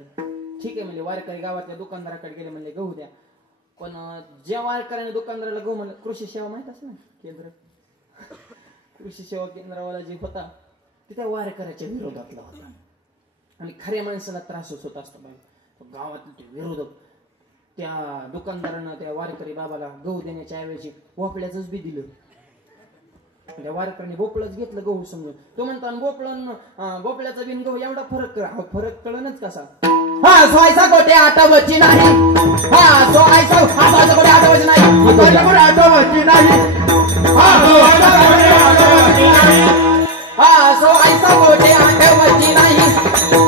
ठीक आहे म्हणजे वारकरी गावातल्या दुकानदाराकडे गेले म्हणले गहू द्या. पण ज्या वारकऱ्याने दुकानदाराला गहू म्हणलं कृषी सेवा माहित असं ना केंद्र कृषी सेवा केंद्रावाला जे होता ते त्या वारकऱ्याच्या विरोधातला होता. आणि खऱ्या माणसाला त्रासच होत असतो बाई गावातले ते विरोधक. त्या दुकानदारानं त्या वारकरी बाबाला गहू देण्याच्या ऐवजी भोपळ्याच बी दिलं. त्या वारकऱ्याने भोपळच घेतलं गहू समजून. तो म्हणतो भोपळ्याचा बिन गहू एवढा फरक कळणच कसा. हा सोयचा कोटे आठवची नाही. हा सोयचा कोटे आठवची नाही. आठवची नाही. हा सोयचा कोटे आठवची नाही.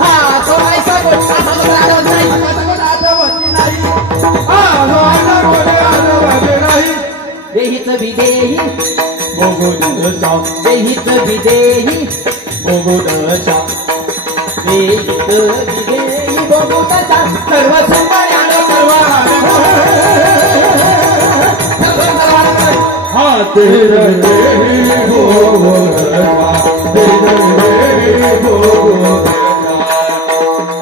हा सोयचा कोटे आठवची नाही. देहीच विदेही भोगोदशा. देहीच विदेही भोगोदशा. देहीच विदेही भोगोदशा. सर्व सुपाऱ्यान सर्व हा तेरे देही भोगोदशा. देही भोगोदशा.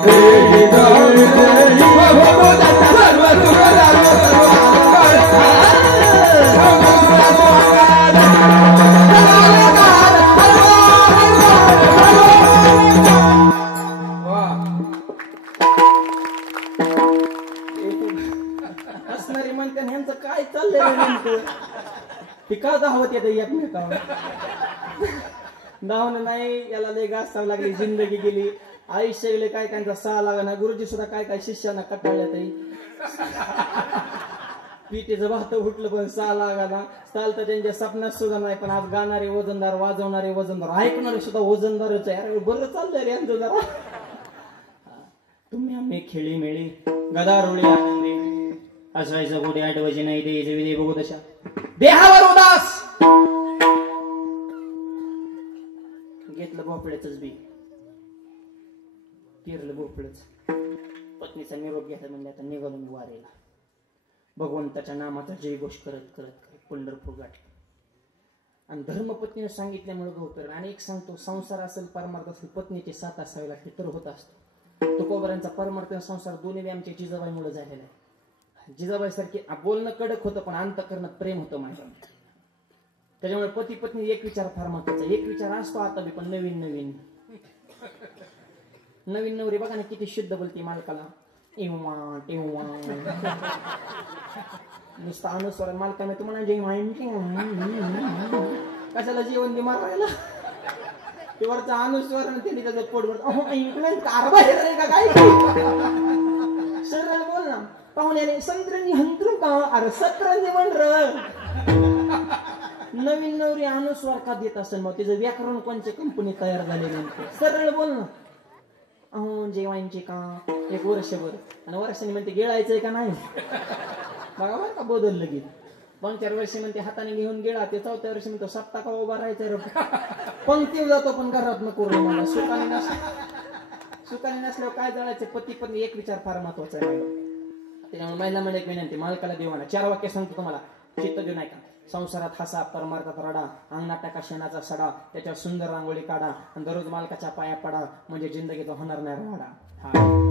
देही देही भोगोदशा. सर्व सुपाऱ्यान असतं ते का धावत येतं एकमेकावर धावणं नाही याला लय घासावं लागली जिंदगी गेली आयुष्य गेले काय त्यांचा सहा लागा ना गुरुजी सुद्धा काय काय शिष्याना कटाळल्या ताई पिठेचं भात उठलं पण सहा लागाना चालतं त्यांच्या स्वप्नात सुद्धा नाही पण आज गाणारे वजनदार वाजवणारे वजनदार ऐकणारे सुद्धा वजनदारच आहे अरे बरं चाललंय रे यांचं जरा तुम्ही आम्ही खेळी मेळी गदारोळी आनंदी असायचं कुठे आठवायचे नाही द्यायचे विधे बघू तशा देहावर उदास घेतलं भोपळ्याच बी पिरलं भोपळच पत्नीचा निरोप घ्यायचा म्हणजे आता निघालो मी वारेला भगवंताच्या नामाचा जयघोष करत करत करत पंढरपूर गाठलं आणि धर्मपत्नीने सांगितल्यामुळे गौतर आणि एक सांगतो संसार असेल परमार्थ असेल पत्नीचे साथ असावे लागते तर होत असतो तुकोबरांचा परमार्थ संसार दोन्ही आमच्या जिजाबाईमुळे झालेला आहे जिजाबाई सारखे बोलणं कडक होतं पण अंतःकरणात प्रेम होतं माझ्या त्याच्यामुळे पती पत्नी एक विचार फार महत्वाचा एक विचार असतो आता बी पण नवीन नवीन नवीन नवरी बघा ना किती शुद्ध बोलते मालकाला इव्हा टिव्हा नुसतं अनुस्वार मालकाने तुम्हाला कशाला जेवण दे मारायला ते वरचा अनुस्वार त्यांनी त्याचं पोटभर कारभार का काय सरळ बोल ना पाहुण्याने संत्र्यांनी हंतरून का अरे सत्रांनी म्हण नवीन नवरी अनुस्वार का देत असेल मग तिचं व्याकरण कोणच्या कंपनी तयार झाले सरळ बोल ना अहो जेवायचे का एक वर्षभर आणि वर्षाने म्हणते गिळायचंय का नाही बघा बरं का बदललं की 2-4 वर्षी म्हणते हाताने घेऊन गेला ते 4थ्या वर्षी म्हणतो सप्ता का उभा राहायचं पंक्तीवर जातो पण घरात नको मला सुखाने नसल्यावर काय जायचं पती पत्नी एक विचार फार महत्वाचा आहे त्याच्यामुळे महिला म्हणजे एक विनंती मालकाला देवाना 4 वाक्य सांगतो तुम्हाला चित्त देऊ नाही का संसारात हसा परमार्थात रडा अंगणात टाका शेणाचा सडा त्याच्यावर सुंदर रांगोळी काढा आणि दररोज मालकाच्या पाया पडा म्हणजे जिंदगीचा होणार नाही राडा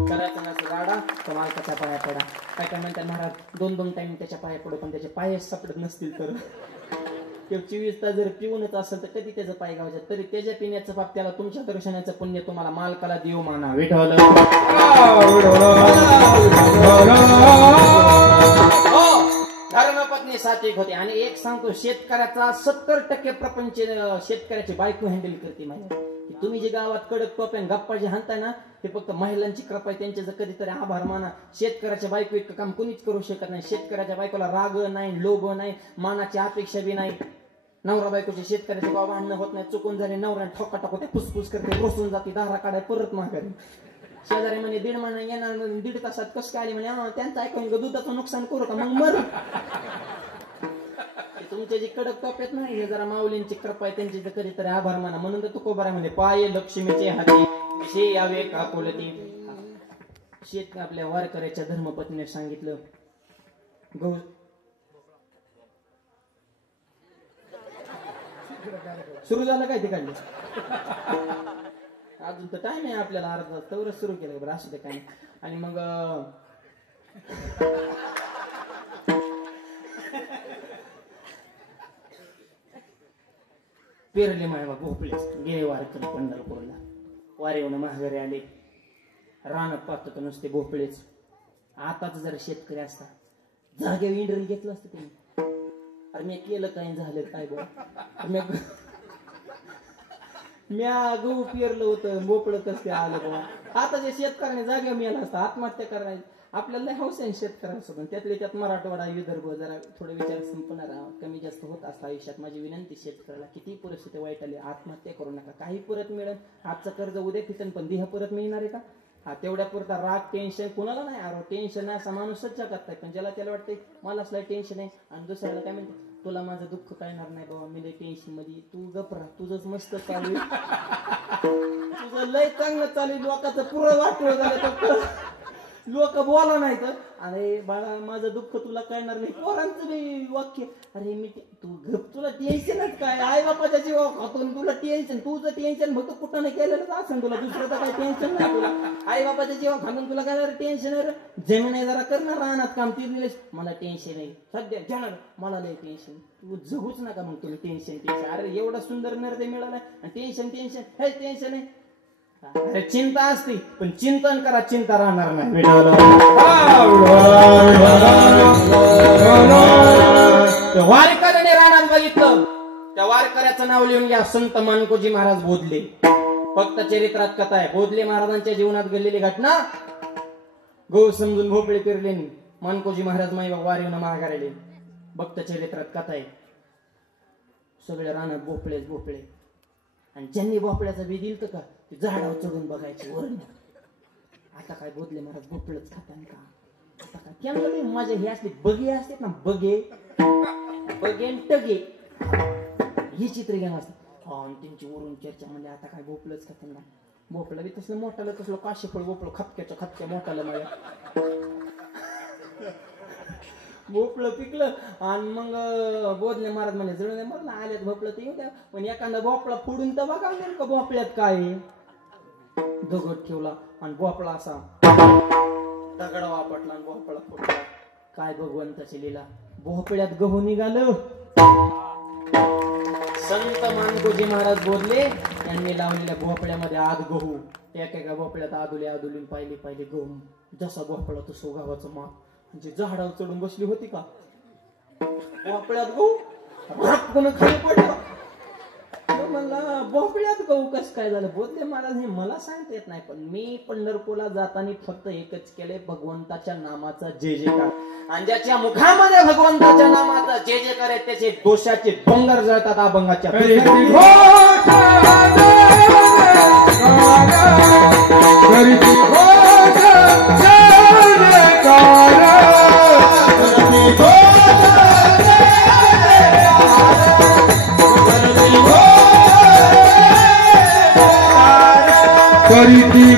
करायचा नसतो राडा तर मालकाच्या पाया पडा काय काय म्हणतात महाराज 2-2 टाइम त्याच्या पाया पडू पण त्याचे पाय सापडत नसतील तर 24 तास जर पिऊनच असेल तर कधी त्याचं पाय गावच्यात तरी त्याच्या पिण्याचं पाप त्याला तुमच्या दर्शनाचं पुण्य तुम्हाला मालकाला देऊ माना विठ्ठल धर्मपत्नी साथ एक होते आणि एक सांगतो शेतकऱ्याचा 70% प्रपंच शेतकऱ्याची बायको हँडल करते माहिती तुम्ही जे गावात कडक टोप्यान गप्पा जे हाणताय ना ते फक्त महिलांची कृपा आहे त्यांचे जर कधीतरी आभार माना शेतकऱ्याच्या बायको इतकं काम कोणीच करू शकत नाही शेतकऱ्याच्या बायकोला राग नाही लोभ नाही मानाची अपेक्षा बी नाही नवरा बायकोचे शेतकऱ्याचे बाबा भांडणं होत नाही चुकून झाले नवरा ठोका टाकते फुसफुस करते रोसून जाते दारा काढाय परत माघारी शेजारी म्हणे 1.5 महिना येणार 1.5 तासात कसं काय आली म्हणे त्यांचं ऐकून दुधाचं नुकसान करू का मग मर तुमचे जे कडक टोप्यात नाही हे जरा माऊलींची कृपा आहे त्यांची कधीतरी आभार माना म्हणून तर तुकोबारा म्हणजे पाय लक्ष्मीचे हाती शे यावे का कोलती शेत आपल्या वारकऱ्याच्या धर्मपत्नीने सांगितलं गौ सुरू झालं काय ते काढलं अजून तर टाइम आहे आपल्याला अर्धा तास सुरू केलं बरं असू दे काय आणि मग पेरले माळवा भोपळे गेले वारकरी पंढरपूरला वारे येऊन महागारी आले रानात पाहतो तर नुसते भोपळेच आताच जर शेतकरी असता जागेवर इंडरल घेतलं असतं त्यांनी अरे मी केलं काय झालं काय बघ म्या गहू पेरलं होतं भोपळं कसं आलं बघा आता जे शेतकऱ्याने जागेवर मिळाला असता आत्महत्या करायची आपल्याला हौस आहे शेतकऱ्यांसोबत त्यातले त्यात मराठवाडा विदर्भ जरा थोडे विचार संपणार कमी जास्त होत असतं आयुष्यात माझी विनंती शेतकऱ्याला किती परिस्थिती वाईट आली आत्महत्या करू नका काही परत मिळेल आजचं कर्ज उद्या फिटन पण देह परत मिळणार आहे का हा तेवढ्या पुरता राग टेन्शन कुणाला नाही अरे टेन्शन असा माणूसच जगत नाही पण ज्याला त्याला वाटतंय मलाच लय टेन्शन आहे आणि दुसऱ्याला काय म्हणते तुला माझं दुःख कळणार नाही बाबा मी लय टेन्शन मध्ये तू गपरा तुझंच मस्त चालू तुझं लय चांगलं चालू लोकांचं पुरं वाटलं झालं फक्त लोक बोला नाही तर अरे बाळा माझं दुःख तुला कळणार नाही पोरांचं बी वाक्य अरे मी तू गप तुला टेन्शनच काय आई बापाच्या जीवा खातून तुला टेन्शन तुझं टेन्शन फक्त कुठं नाही केलेलं असं तुला दुसरं तर काही टेन्शन नाही तुला आई बापाच्या जीवा खातून तुला काय टेन्शन जमीन आहे जरा करणार राहणार काम ती दिलेस मला टेन्शन आहे सध्या जाणार मला लय टेन्शन तू जगूच नका मग तुम्ही टेन्शन अरे एवढा सुंदर निर्णय मिळाला आणि टेन्शन हे टेन्शन आहे अरे चिंता असते पण चिंतन करा चिंता राहणार नाही त्या वारकऱ्याने रानात बघितलं. त्या वारकऱ्याचं नाव लिहून घ्या, संत मानकोजी महाराज बोधले. फक्त चरित्रात कथा आहे. बोधले महाराजांच्या जीवनात घडलेली घटना. गहू समजून भोपळे पेरले, मानकोजी महाराज माई वारीवून महागारेले. भक्त चरित्रात कथा आहे. सगळ्या रानात भोपळेच भोपळे. आणि ज्यांनी भोपळ्याचा बी दिल तर का ते झाडावर चढून बघायचे वरण. आता काय बोधले महाराज भोपळच खातात का? आता काय त्यामध्ये माझ्या हे असते बगे असतात ना, बगे बगे टगे ही चित्र घेणं असतात. त्यांची वरून चर्चा म्हणजे आता काय भोपळच खातात ना. भोपळा बी तसलं मोठालं तसलं काशीफळ भोपळ खपक्याच्या खपक्या मोठालं माझ्या भोपळं पिकलं. आणि मग बोधले महाराज म्हणजे जळून मग आल्यात भोपळं ते येऊ द्या, पण एखादा भोपळा फोडून तर बघा नेमकं भोपळ्यात काय. दगड ठेवला आणि भोपळा असा दगड वापटला आणि भोपळा फुटला. काय भगवंताची लीला. भोपळ्यात गहू निघालं. संत मानकोजी महाराज बोधले यांनी लावलेल्या भोपळ्यामध्ये आद गहू. एका भोपळ्यात आदुले आदुलीन पाहिले पाहिले गहू. जसा भोपळा तसं गावाचं माप. म्हणजे झाडावर चढून बसली होती का भोपळ्यात गहू कोण खाली पडलं. म्हणला भोपळ्यात गहू कस काय झालं. बोधले महाराज हे मला सांगता येत नाही, पण मी पंढरपूरला जाताना फक्त एकच केले, भगवंताच्या नामाचा जय जयकार. आणि ज्याच्या मुखामध्ये भगवंताच्या नामाचा जय जयकार आहे त्याचे दोषाचे डोंगर जळतात अभंगाच्या. करीती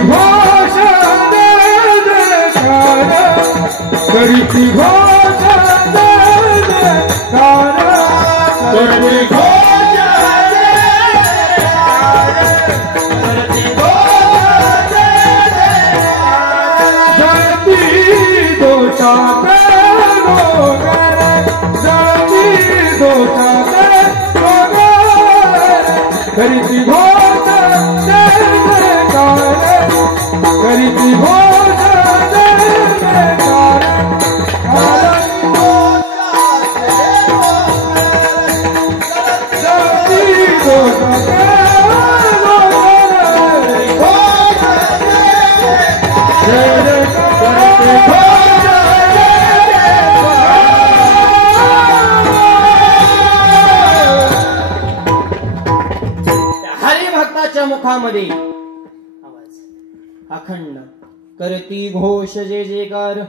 भाषा करीती भाषा दोषा करीती भाषा करीती भाषा हरिभक्ताच्या मुखामध्ये आवाज अखंड करती घोष जे जयकार.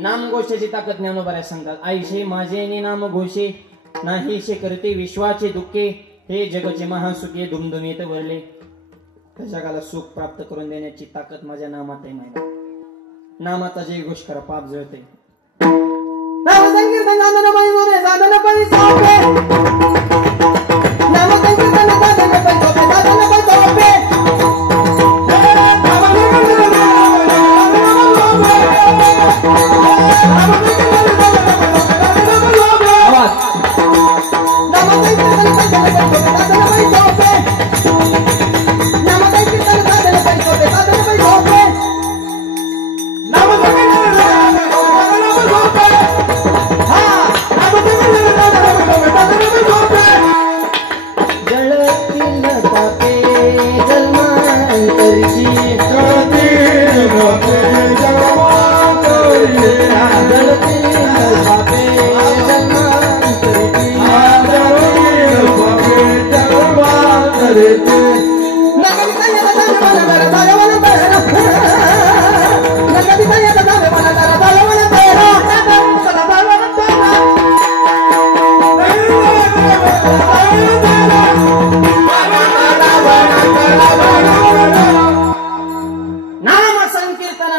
नाम घोषाची ताकद ज्ञानोबा सांगतात. आईशे माझे ने नाम घोषे नाहीशे करते विश्वाचे दुःखे. हे जगचे महासुखे दुमदुमीत वरले. जगाला सुख प्राप्त करून देण्याची ताकद माझ्या नामात आहे. माहिती नामाचा जय घोष करा पाप जळते.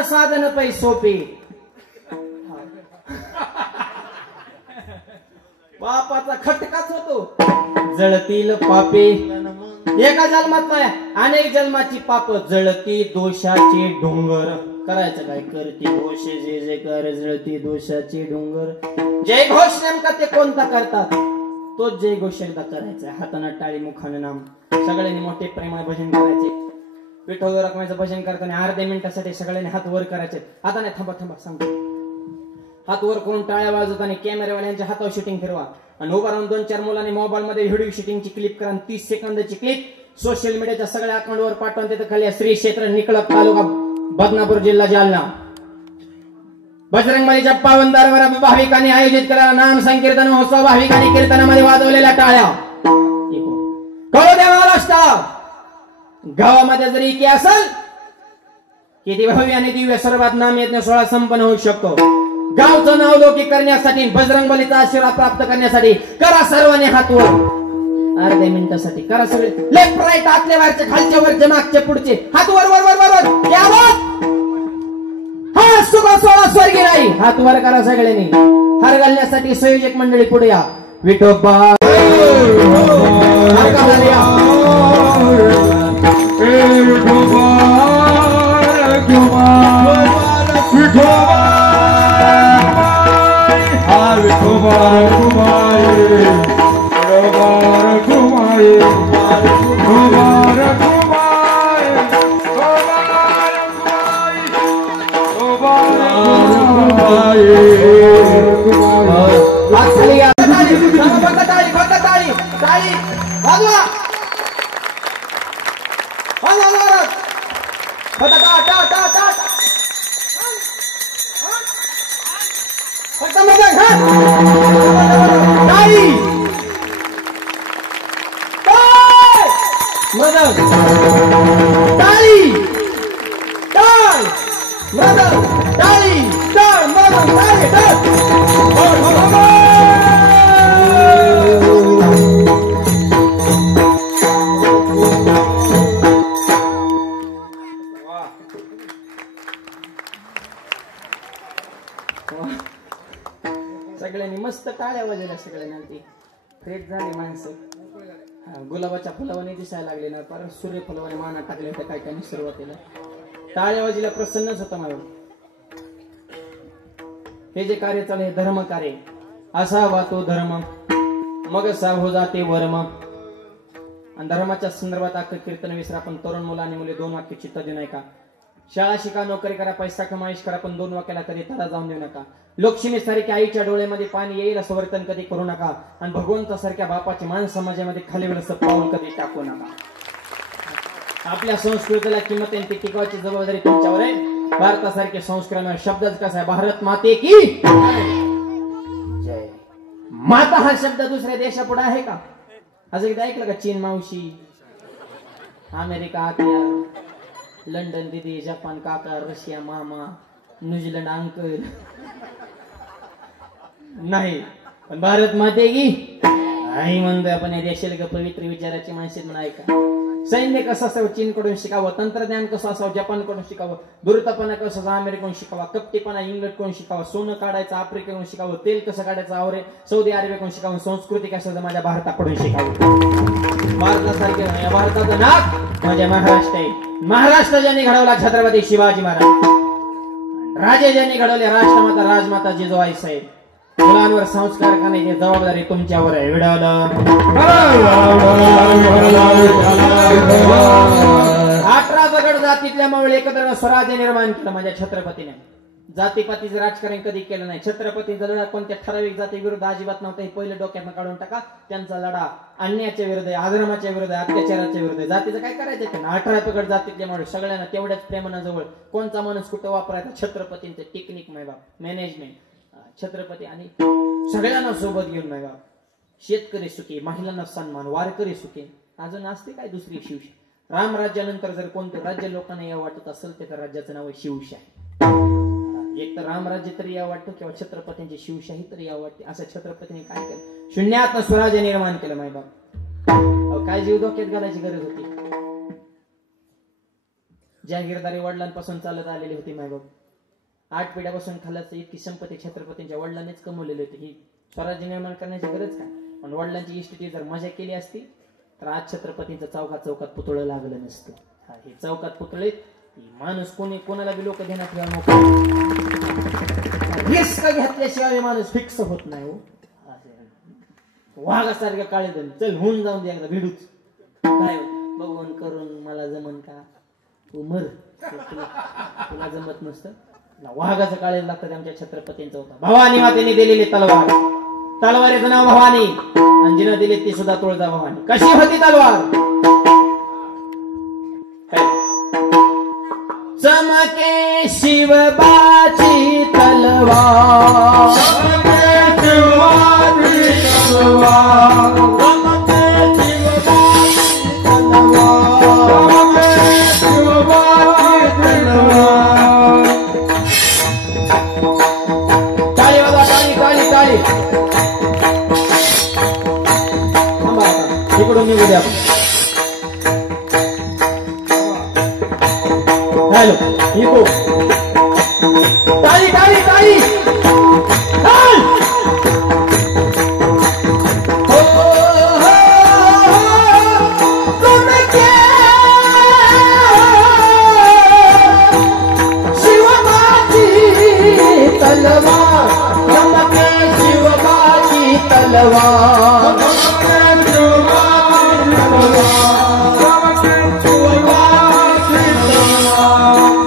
साधन पै सोपे. बापाचा खटकाच होतो. जळतील पापे एका जन्मात नाही अनेक जन्माची पाप जळती दोषाचे डोंगर. करायचं काय करती घोष जे जे कर जळती दोषाचे डोंगर. जय घोष नेमका ते कोणता करतात तोच जय घोष एकदा करायचा. हाताना टाळी मुखानं नाम. सगळ्यांनी मोठे प्रेमाने भजन करायचे. विठ्ठल रखमाचं भजन करताना अर्ध्या मिनिटासाठी सगळ्यांनी हात वर करायचे. आता नाही थांबा थांबा सांगतो. हात वर करून टाळ्या वाजवत आणि कॅमेरावाल्यांच्या हातावर शूटिंग फिरवा आणि उभा राहून 2-4 मुलांनी मोबाईल मध्ये व्हिडिओ शूटिंगची क्लिप करा 30 सेकंदाची क्लिप सोशल मीडियाच्या सगळ्या अकाउंटवर पाठवून तिथं खाली श्री क्षेत्र निकळप तालुका बदनापूर जिल्हा जालना बजरंगबलीच्या पावन दरबारात भाविकांनी आयोजित केलेला नाम संकीर्तन महोत्सव भाविकांनी कीर्तनामध्ये वाजवलेल्या टाळ्या कळू द्या महाराष्ट्र गावामध्ये जरी इके असेल किती भव्य आणि दिव्य सर्वात नाम यज्ञ सोहळा संपन्न होऊ शकतो गावचं नाव लौकिक करण्यासाठी बजरंगबलीचा आशीर्वाद प्राप्त करण्यासाठी करा सर्वांनी हात वर अर्ध्या मिनिटासाठी करा सगळे लेफ्ट राईट आतले वरचे खालचे वरचे मागचे पुढचे हात वर वर वर वर वर हा सुख सोळा स्वर्गी नाही हात वर करा सगळ्यांनी हार घालण्यासाठी संयोजक मंडळी पुढे या विठोबा हार घालायला या. सगळ्यांनी मस्त टाळ्या वाजवल्या सगळ्यांनी फ्रेश झाली माणसं गुलाबाच्या फुलावाने दिसायला लागले ना परत सूर्यफुलावाने माना टाकले होते काय काय सुरुवातीला टाळ्या वाजीला प्रसन्नच होता माझं हे जे कार्य चालू हे धर्म कार्य असावा तो धर्म मग साहो जाते वर्म आणि धर्माच्या संदर्भात अख्खं कीर्तन विसरा आपण तरुण मुलं आणि मुले 2 वाक्य चित्त देऊ नका शाळा शिका नोकरी करा पैसा कमाईश करा पण 2 वाक्याला कधी तडा जाऊन देऊ नका लोकशिनी सारख्या आईच्या डोळ्यामध्ये पाणी येईल असं वर्तन कधी करू नका आणि भगवंतासारख्या बापाची मान समाजामध्ये खालीवर असं पाऊल कधी टाकू नका आपल्या संस्कृतीला किंमत ती टिकवायची जबाबदारी तुमच्यावर आहे भारतासारखे संस्कृती शब्दच कसा आहे भारत माते की जय माता हा शब्द दुसऱ्या देशापुढे आहे का असं एकदा ऐकलं का चीन मावशी अमेरिका आत्या लंडन दीदी जपान काका रशिया मामा न्यूझीलंड अंकल नाही पण भारत माते की आई म्हणतोय आपण या देशाला पवित्र विचाराची माणसे म्हणून ऐका सैन्य कसं असावं चीन कडून शिकावं तंत्रज्ञान कसं असावं जपान कडून शिकावं दूरतपणा कसं असावं अमेरिकेकडून शिकावा कपटीपणा इंग्लंड कडून शिकावं सोनं काढायचं आफ्रिकेकडून शिकावं तेल कसं काढायचं सौदी अरेबियाकडून शिकावं संस्कृती कसं माझ्या भारताकडून शिकावं भारतासारखे भारताचं नाक माझ्या महाराष्ट्र आहे महाराष्ट्र ज्यांनी घडवला छत्रपती शिवाजी महाराज राजे ज्यांनी घडवले राष्ट्रमाता राजमाता जिजाबाई साहेब मुलांवर संस्कार करण्याची जबाबदारी तुमच्यावर आहे विडवलं 18 गड जातीतल्या मावळे एकत्र स्वराज्य निर्माण केलं माझ्या छत्रपतीने जातीपातीचं राजकारण कधी केलं नाही छत्रपतीचा लढा कोणत्या ठराविक जाती विरुद्ध अजिबात नव्हता हे पहिलं डोक्यात काढून टाका त्यांचा लढा अन्यायाच्या विरुद्ध आहे आधर्माच्या विरुद्ध आहे अत्याचाराच्या विरुद्ध आहे जातीचं काय करायचं त्यांना 18 गड जातीतल्या मावळे सगळ्यांना तेवढ्याच प्रेमानं जवळ कोणता माणूस कुठं वापरायचा छत्रपतींचं टेक्निक माय बाप मॅनेजमेंट छत्रपती आणि सगळ्यांना सोबत घेऊन नाही बाप शेतकरी सुखी महिलांना सन्मान वारकरी सुखी अजून असते काय दुसरी शिवशाही राम राज्यानंतर जर कोणतं राज्य लोकांना या वाटत असेल तर राज्याचं नाव आहे शिवशाही एक तर रामराज्य तरी या वाटतं किंवा छत्रपतींची शिवशाही तरी या वाटते असं छत्रपतीने काय केलं शून्यात स्वराज्य निर्माण केलं माय बाप काय जीव धोक्यात घालायची गरज होती जहागीरदारी वडिलांपासून चालत आलेली होती माय बाप 8 पिढ्यापासून खाल्ल्याचं इतकी संपत्ती छत्रपतींच्या वडिलांनीच कमवलेली होती ही स्वराज्य निर्माण करण्याची गरज काय पण वडिलांची इष्टती जर मजा केली असती तर आज छत्रपतींचं चौकात पुतळं लागलं नसतं हे चौकात पुतळे माणूस कोणी कोणाला बी लोक देण्यात रिस्क घेतल्याशिवाय माणूस फिक्स होत नाही हो वाघासारख्या काळे दन चल होऊन जाऊन दे एकदा भिडूच काय बघून करून मला जमन का तू मर तुला जमत नसतं वाघाचं काळे लागतं आमच्या छत्रपतींचं होतं. भवानी मातेने दिलेली तलवार, तलवारीचं नाव भवानी, आणि जिनं दिली ती सुद्धा तुळजा भवानी. कशी होती तलवार? चमके शिवबाची तलवार, इकडून निघू द्या. हॅलो इको टाळी टाळी टाळी. शिवबाची तलवार, चमके शिवबाची तलवार.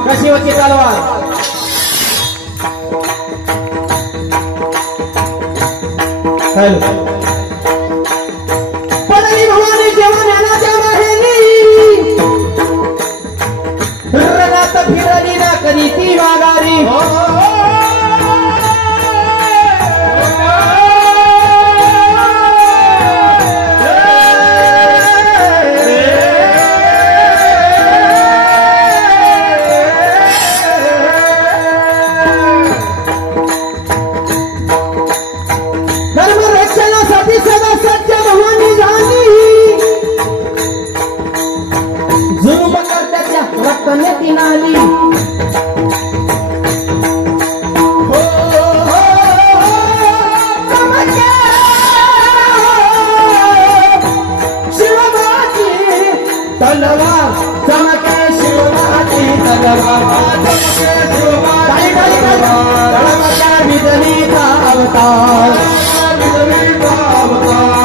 कशी होती तलवार? पडली भवानी जेव्हा ज्ञानाच्या माहेरी, रणात फिरली ना कधी ती माघारी.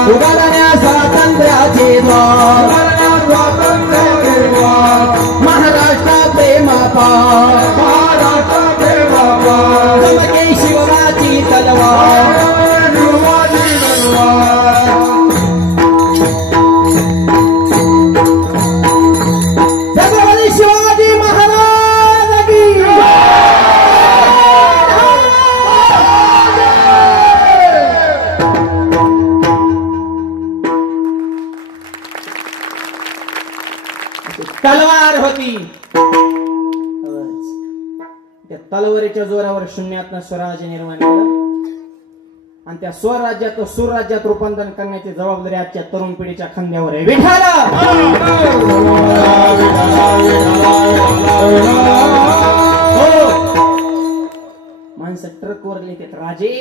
उगारण्या स्वातंत्र्याचे द्वार, महाराष्ट्र प्रेमापा, चमके शिवबाची तलवार. छत्रपती शिवाजी महाराज की. तलवार होती. त्या तलवारीच्या जोरावर शून्यातनं स्वराज्य निर्माण केलं, आणि त्या स्वराज्यात सुराज्यात रूपांतर करण्याची जबाबदारी आजच्या तरुण पिढीच्या खांद्यावर आहे. विठाला माणसं ट्रकवर लिहितात, राजे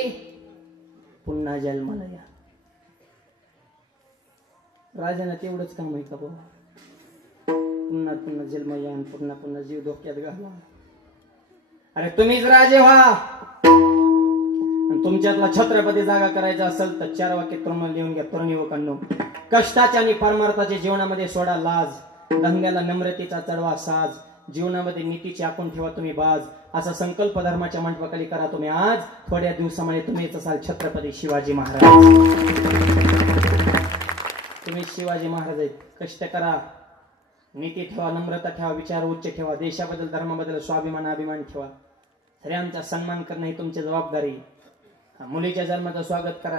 पुन्हा जन्माला या. राजांना तेवढंच काम आहे का बाबा? पुन्हा पुन्हा जन्म या, पुन्हा पुन्हा जीव धोक्यात घाला. अरे तुम्हीच राजे व्हा, आणि तुमच्यातला छत्रपती जागा करायचा असेल तर 4 वाक्य तुम्हाला लिहून घ्या. तरुण युवकांनो, कष्टाच्या आणि परमार्थाच्या जीवनामध्ये सोडा लाज, दंग्याला नम्रतेचा चढवा साज, जीवनामध्ये नीतीची आखून ठेवा तुम्ही बाज, असा संकल्प धर्माच्या मंडपाखाली करा तुम्ही आज. थोड्या दिवसामध्ये तुम्हीच असाल छत्रपती शिवाजी महाराज. तुम्ही शिवाजी महाराज आहेत. कष्ट करा, नीती ठेवा, नम्रता ठेवा, विचार उच्च ठेवा, देशाबद्दल धर्माबद्दल स्वाभिमान अभिमान ठेवा. सगळ्यांचा सन्मान करणं ही तुमची जबाबदारी. मुलीच्या जन्माचं स्वागत करा,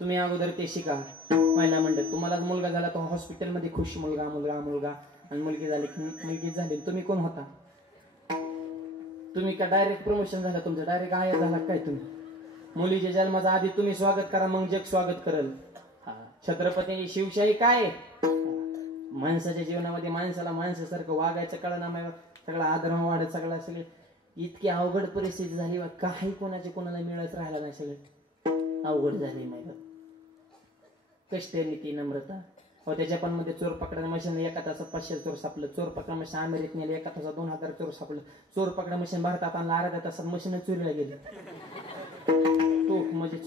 तुम्ही अगोदर ते शिका. महिला मंडळ, तुम्हाला मुलगा झाला तो हॉस्पिटलमध्ये खुश, मुलगा मुलगा मुलगा, आणि मुलगी झाली तुम्ही कोण होता? तुम्ही का डायरेक्ट प्रमोशन झालं तुमचं, डायरेक्ट आया झाला काय? तुम्ही मुलीच्या जन्माचा आधी तुम्ही स्वागत करा, मग जग स्वागत करेल. छत्रपतींची शिवशाही काय? माणसाच्या जीवनामध्ये माणसाला माणसासारखं वागायचं कळना, सगळा आदर वाढत, सगळे इतकी अवघड परिस्थिती झाली, काही कोणाला मिळत राहिला नाही, सगळे अवघड झाली. माहिती कष्ट, नीती, नम्रता. त्या जपानमध्ये चोर पकडा मशीन एका तासात 500 चोर सापलं. चोर पकडा मशीन अमेरिकेत नेले, एका तासात 2000 चोर सापलं. चोर पकडा मशीन भारतात आणला, अर्ध्या तासात मशीन चोरीला गेली. तो म्हणजे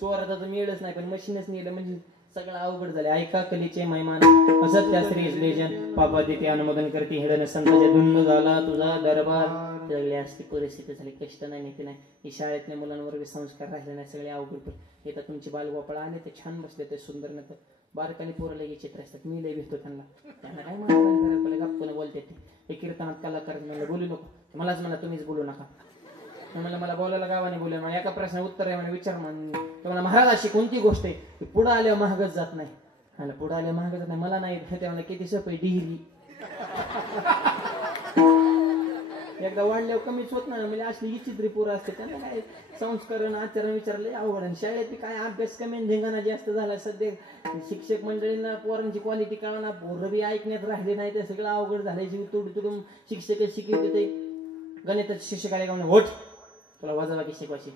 चोराचा तर मिळच नाही, पण मशीनच नेलं म्हणजे सगळं अवघड झाले. ऐका कलीचे महिमान असत त्या श्री लेजन पापा तिथे अनुमोदन करते हेडन संताच्या धुंद झाला तुझा दरबार. सगळी असती परिस्थिती झाली. कष्ट नाही नीती नाही. ही शाळेतल्या मुलांवर संस्कार राहिले नाही. सगळे अवघड. येतात तुमची बालगोपाळ आले ते छान बसले ते सुंदर न तर बारकाली पोरं लगे चित्र असतात. मी लय भेटतो त्यांना काय म्हणतात गप्पने बोलते ते. हे कीर्तनात कलाकार म्हणलं बोलू नको. मलाच म्हणा तुम्हीच बोलू नका. म्हणलं मला बोलायला गावाने बोलू. मला एका प्रश्न उत्तर आहे म्हणे विचार म्हणे मला महाराज अशी कोणती गोष्ट आहे की पुढे आल्यावर महागच जात नाही. मला पुढे आल्यावर महागच जात नाही. मला नाही ते म्हणा किती सपय डिहिरी एकदा वाढल्यावर कमीच होत नाही. म्हणजे असली विचित्री पोरं असते त्यांना काय संस्करण आचरण विचारले अवघड. आणि शाळेत काय अभ्यास कमी धिंगाणा जास्त झाला. सध्या शिक्षक मंडळींना पोरांची क्वालिटी कळणार पोरं बी ऐकण्यात राहिले नाही. ते सगळं अवघड झाले. जीव तुडून शिक्षक शिकवते ते गणिताचे शिक्षक आले का होट तुला वजाबाकी शिकवायची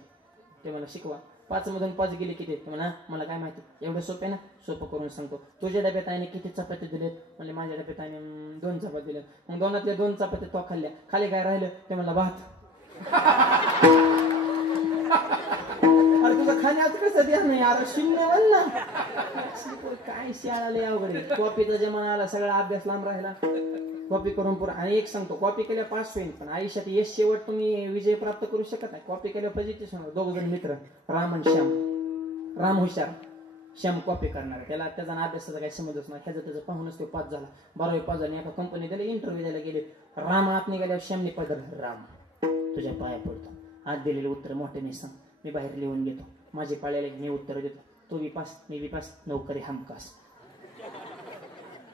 ते मला शिकवा. 5 मधून 5 गेले किती म्हणा मला काय माहिती. एवढं सोपं आहे ना सोपं करून सांगतो. तुझ्या डब्यात आईने किती चपात्या दिलेत म्हणजे माझ्या डब्यात आईने 2 चपात्या दिल्यात. मग 2 2 चपात्या तो खाल्ल्या. खाली काय राहिलं ते मला भात. अरे तुझं खाण्याचं कसं द्या नाही अरे शून्य बोल ना. काय शाळा अवघड. कॉपीचा जमाना आला सगळा अभ्यास लांब राहिला. कॉपी करून पुरा. आणि एक सांगतो कॉपी केल्या पास होईल पण आयुष्यात यश शेवट तुम्ही विजय प्राप्त करू शकत नाही. कॉपी केल्या पाहिजे सांगा. 2 जण मित्र राम आणि श्याम. राम हुशार श्याम कॉपी करणार. त्याला त्याचा अभ्यासाचा काही समजच नाही. ह्याचं त्याचं पाहूनच तो पास झाला. 12वी पास झाले. एका कंपनी दिले इंटरव्ह्यू द्यायला गेले. राम आत निघाल्यावर श्यामने पडलं राम तुझ्या पाया पडतो. आज दिलेले उत्तर मोठ्याने सांग. मी बाहेर लिहून घेतो. माझी पाळ्याला मी उत्तर देतो. तू बी पास मी बी पास नोकरी हमखास.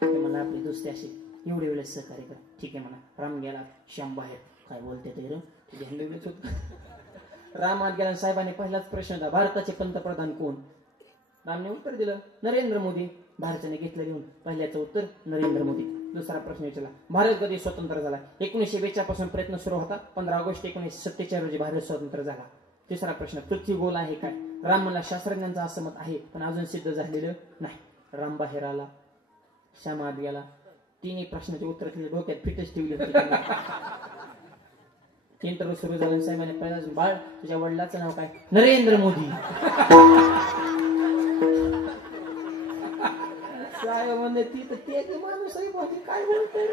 मला आपली दोस्ती अशी एवढे वेळेस सहकार्य कर. ठीक आहे म्हणा. राम गेला. श्याम बाहेर काय बोलते ते राम आत गेला. साहेबांनी पहिलाच प्रश्न होता भारताचे पंतप्रधान कोण. रामने उत्तर दिलं नरेंद्र मोदी. भारताने घेतलं लिहून. पहिल्याचं उत्तर नरेंद्र मोदी. दुसरा प्रश्न विचारला भारत कधी स्वतंत्र झाला. 1942 पासून प्रयत्न सुरू होता. 15 ऑगस्ट 1947 रोजी भारत स्वतंत्र झाला. तिसरा प्रश्न पृथ्वी गोल आहे काय. राम म्हणला शास्त्रज्ञांचं असं मत आहे पण अजून सिद्ध झालेलं नाही. राम बाहेर आला. श्याम आत गेला. तिन्ही प्रश्नाचे उत्तर डोक्यात फिटच ठेवले होते. इंटरव्ह्यू सुरू झाला. साहेबांनी पहिलाच बाळ तुझ्या वडिलाचं नाव काय. नरेंद्र मोदी. साहेब म्हणले ती तर ते माणूस आहे काय बोलतोय.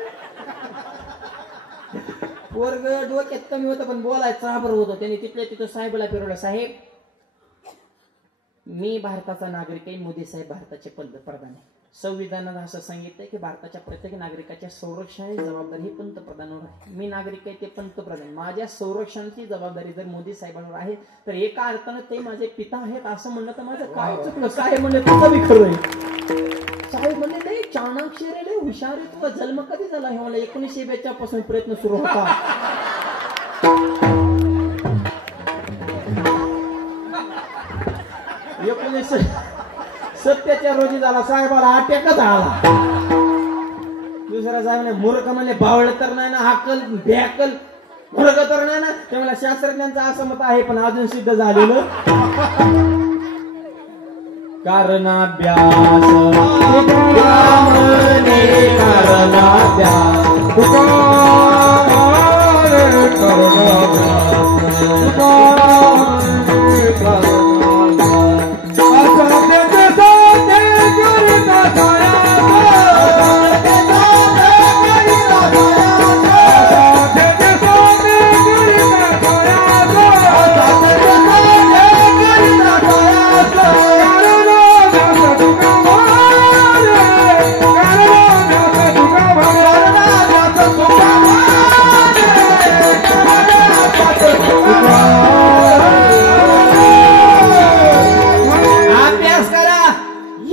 वर्ग डोक्यात कमी होतं पण बोलायचं बरं होतं. त्यांनी तिथल्या तिथं साहेबला फिरवलं. साहेब मी भारताचा नागरिक आहे. मोदी साहेब भारताचे पंतप्रधान आहे. संविधानात असं सांगितलंय की भारताच्या प्रत्येक नागरिकाच्या संरक्षणाची जबाबदारी ही पंतप्रधानावर आहे. मी नागरिक आहे ते पंतप्रधान. माझ्या संरक्षणाची जबाबदारी जर मोदी साहेबांवर आहे तर एका अर्थानं ते माझे पिता आहेत असं म्हणलं तर माझं काय चुकलं. साहेब म्हणले तुझं बी खरं आहे. साहेब म्हणले नाही चाणाक्ष रे हुशार आहे. तुझा जन्म कधी झाला हे मला 1942 पासून प्रयत्न सुरू होता. 1970 रोजी झाला. साहेबाला अटॅकच आला. दुसरा साहेब मूर्ख म्हणले बावळ तर नाही ना अक्कल बेअक्कल मूर्ख तर नाही ना. ते मला शास्त्रज्ञांचं असं मत आहे पण अजून सिद्ध झालेलं कारण अभ्यास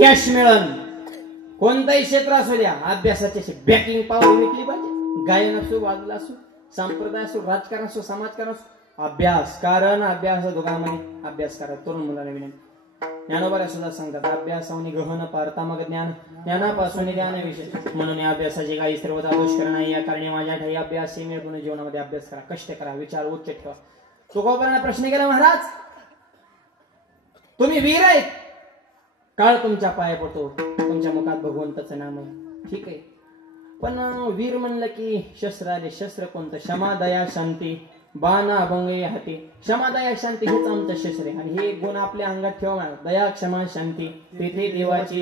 यश मिळन. कोणताही क्षेत्र असू द्या अभ्यासाची बॅकिंग पॉवर विकली पाहिजे. गायन असो बाजूला असो संप्रदाय असो राजकारण असो समाजकारण असो अभ्यास. कारण अभ्यास दोघांमध्ये अभ्यास करा. तरुण मुलांना विनंती. ज्ञानोबा सुद्धा सांगतात अभ्यासाने गहन पारता मग ज्ञान ज्ञानापासून ज्ञान विषय. म्हणून अभ्यासाची काही सर्वदा दुष्कर नाही. या कारणे माझ्या ठाई अभ्यास मिळवून जीवनामध्ये अभ्यास करा. कष्ट करा. विचार उच्च ठेवा. तुकोबांना प्रश्न केला महाराज तुम्ही वीर आहेत. काळ तुमच्या पाया पडतो. तुमच्या मुखात भगवंताचं नाम आहे. ठीक आहे पण वीर म्हणलं की शस्त्र आले. शस्त्र कोणतं. क्षमा दया शांती बाण अभंग हाती क्षमा दया शांती हेच आमचं शस्त्र आहे आणि हे गुण आपल्या अंगात ठेवा दया क्षमा शांती तेथे देवाची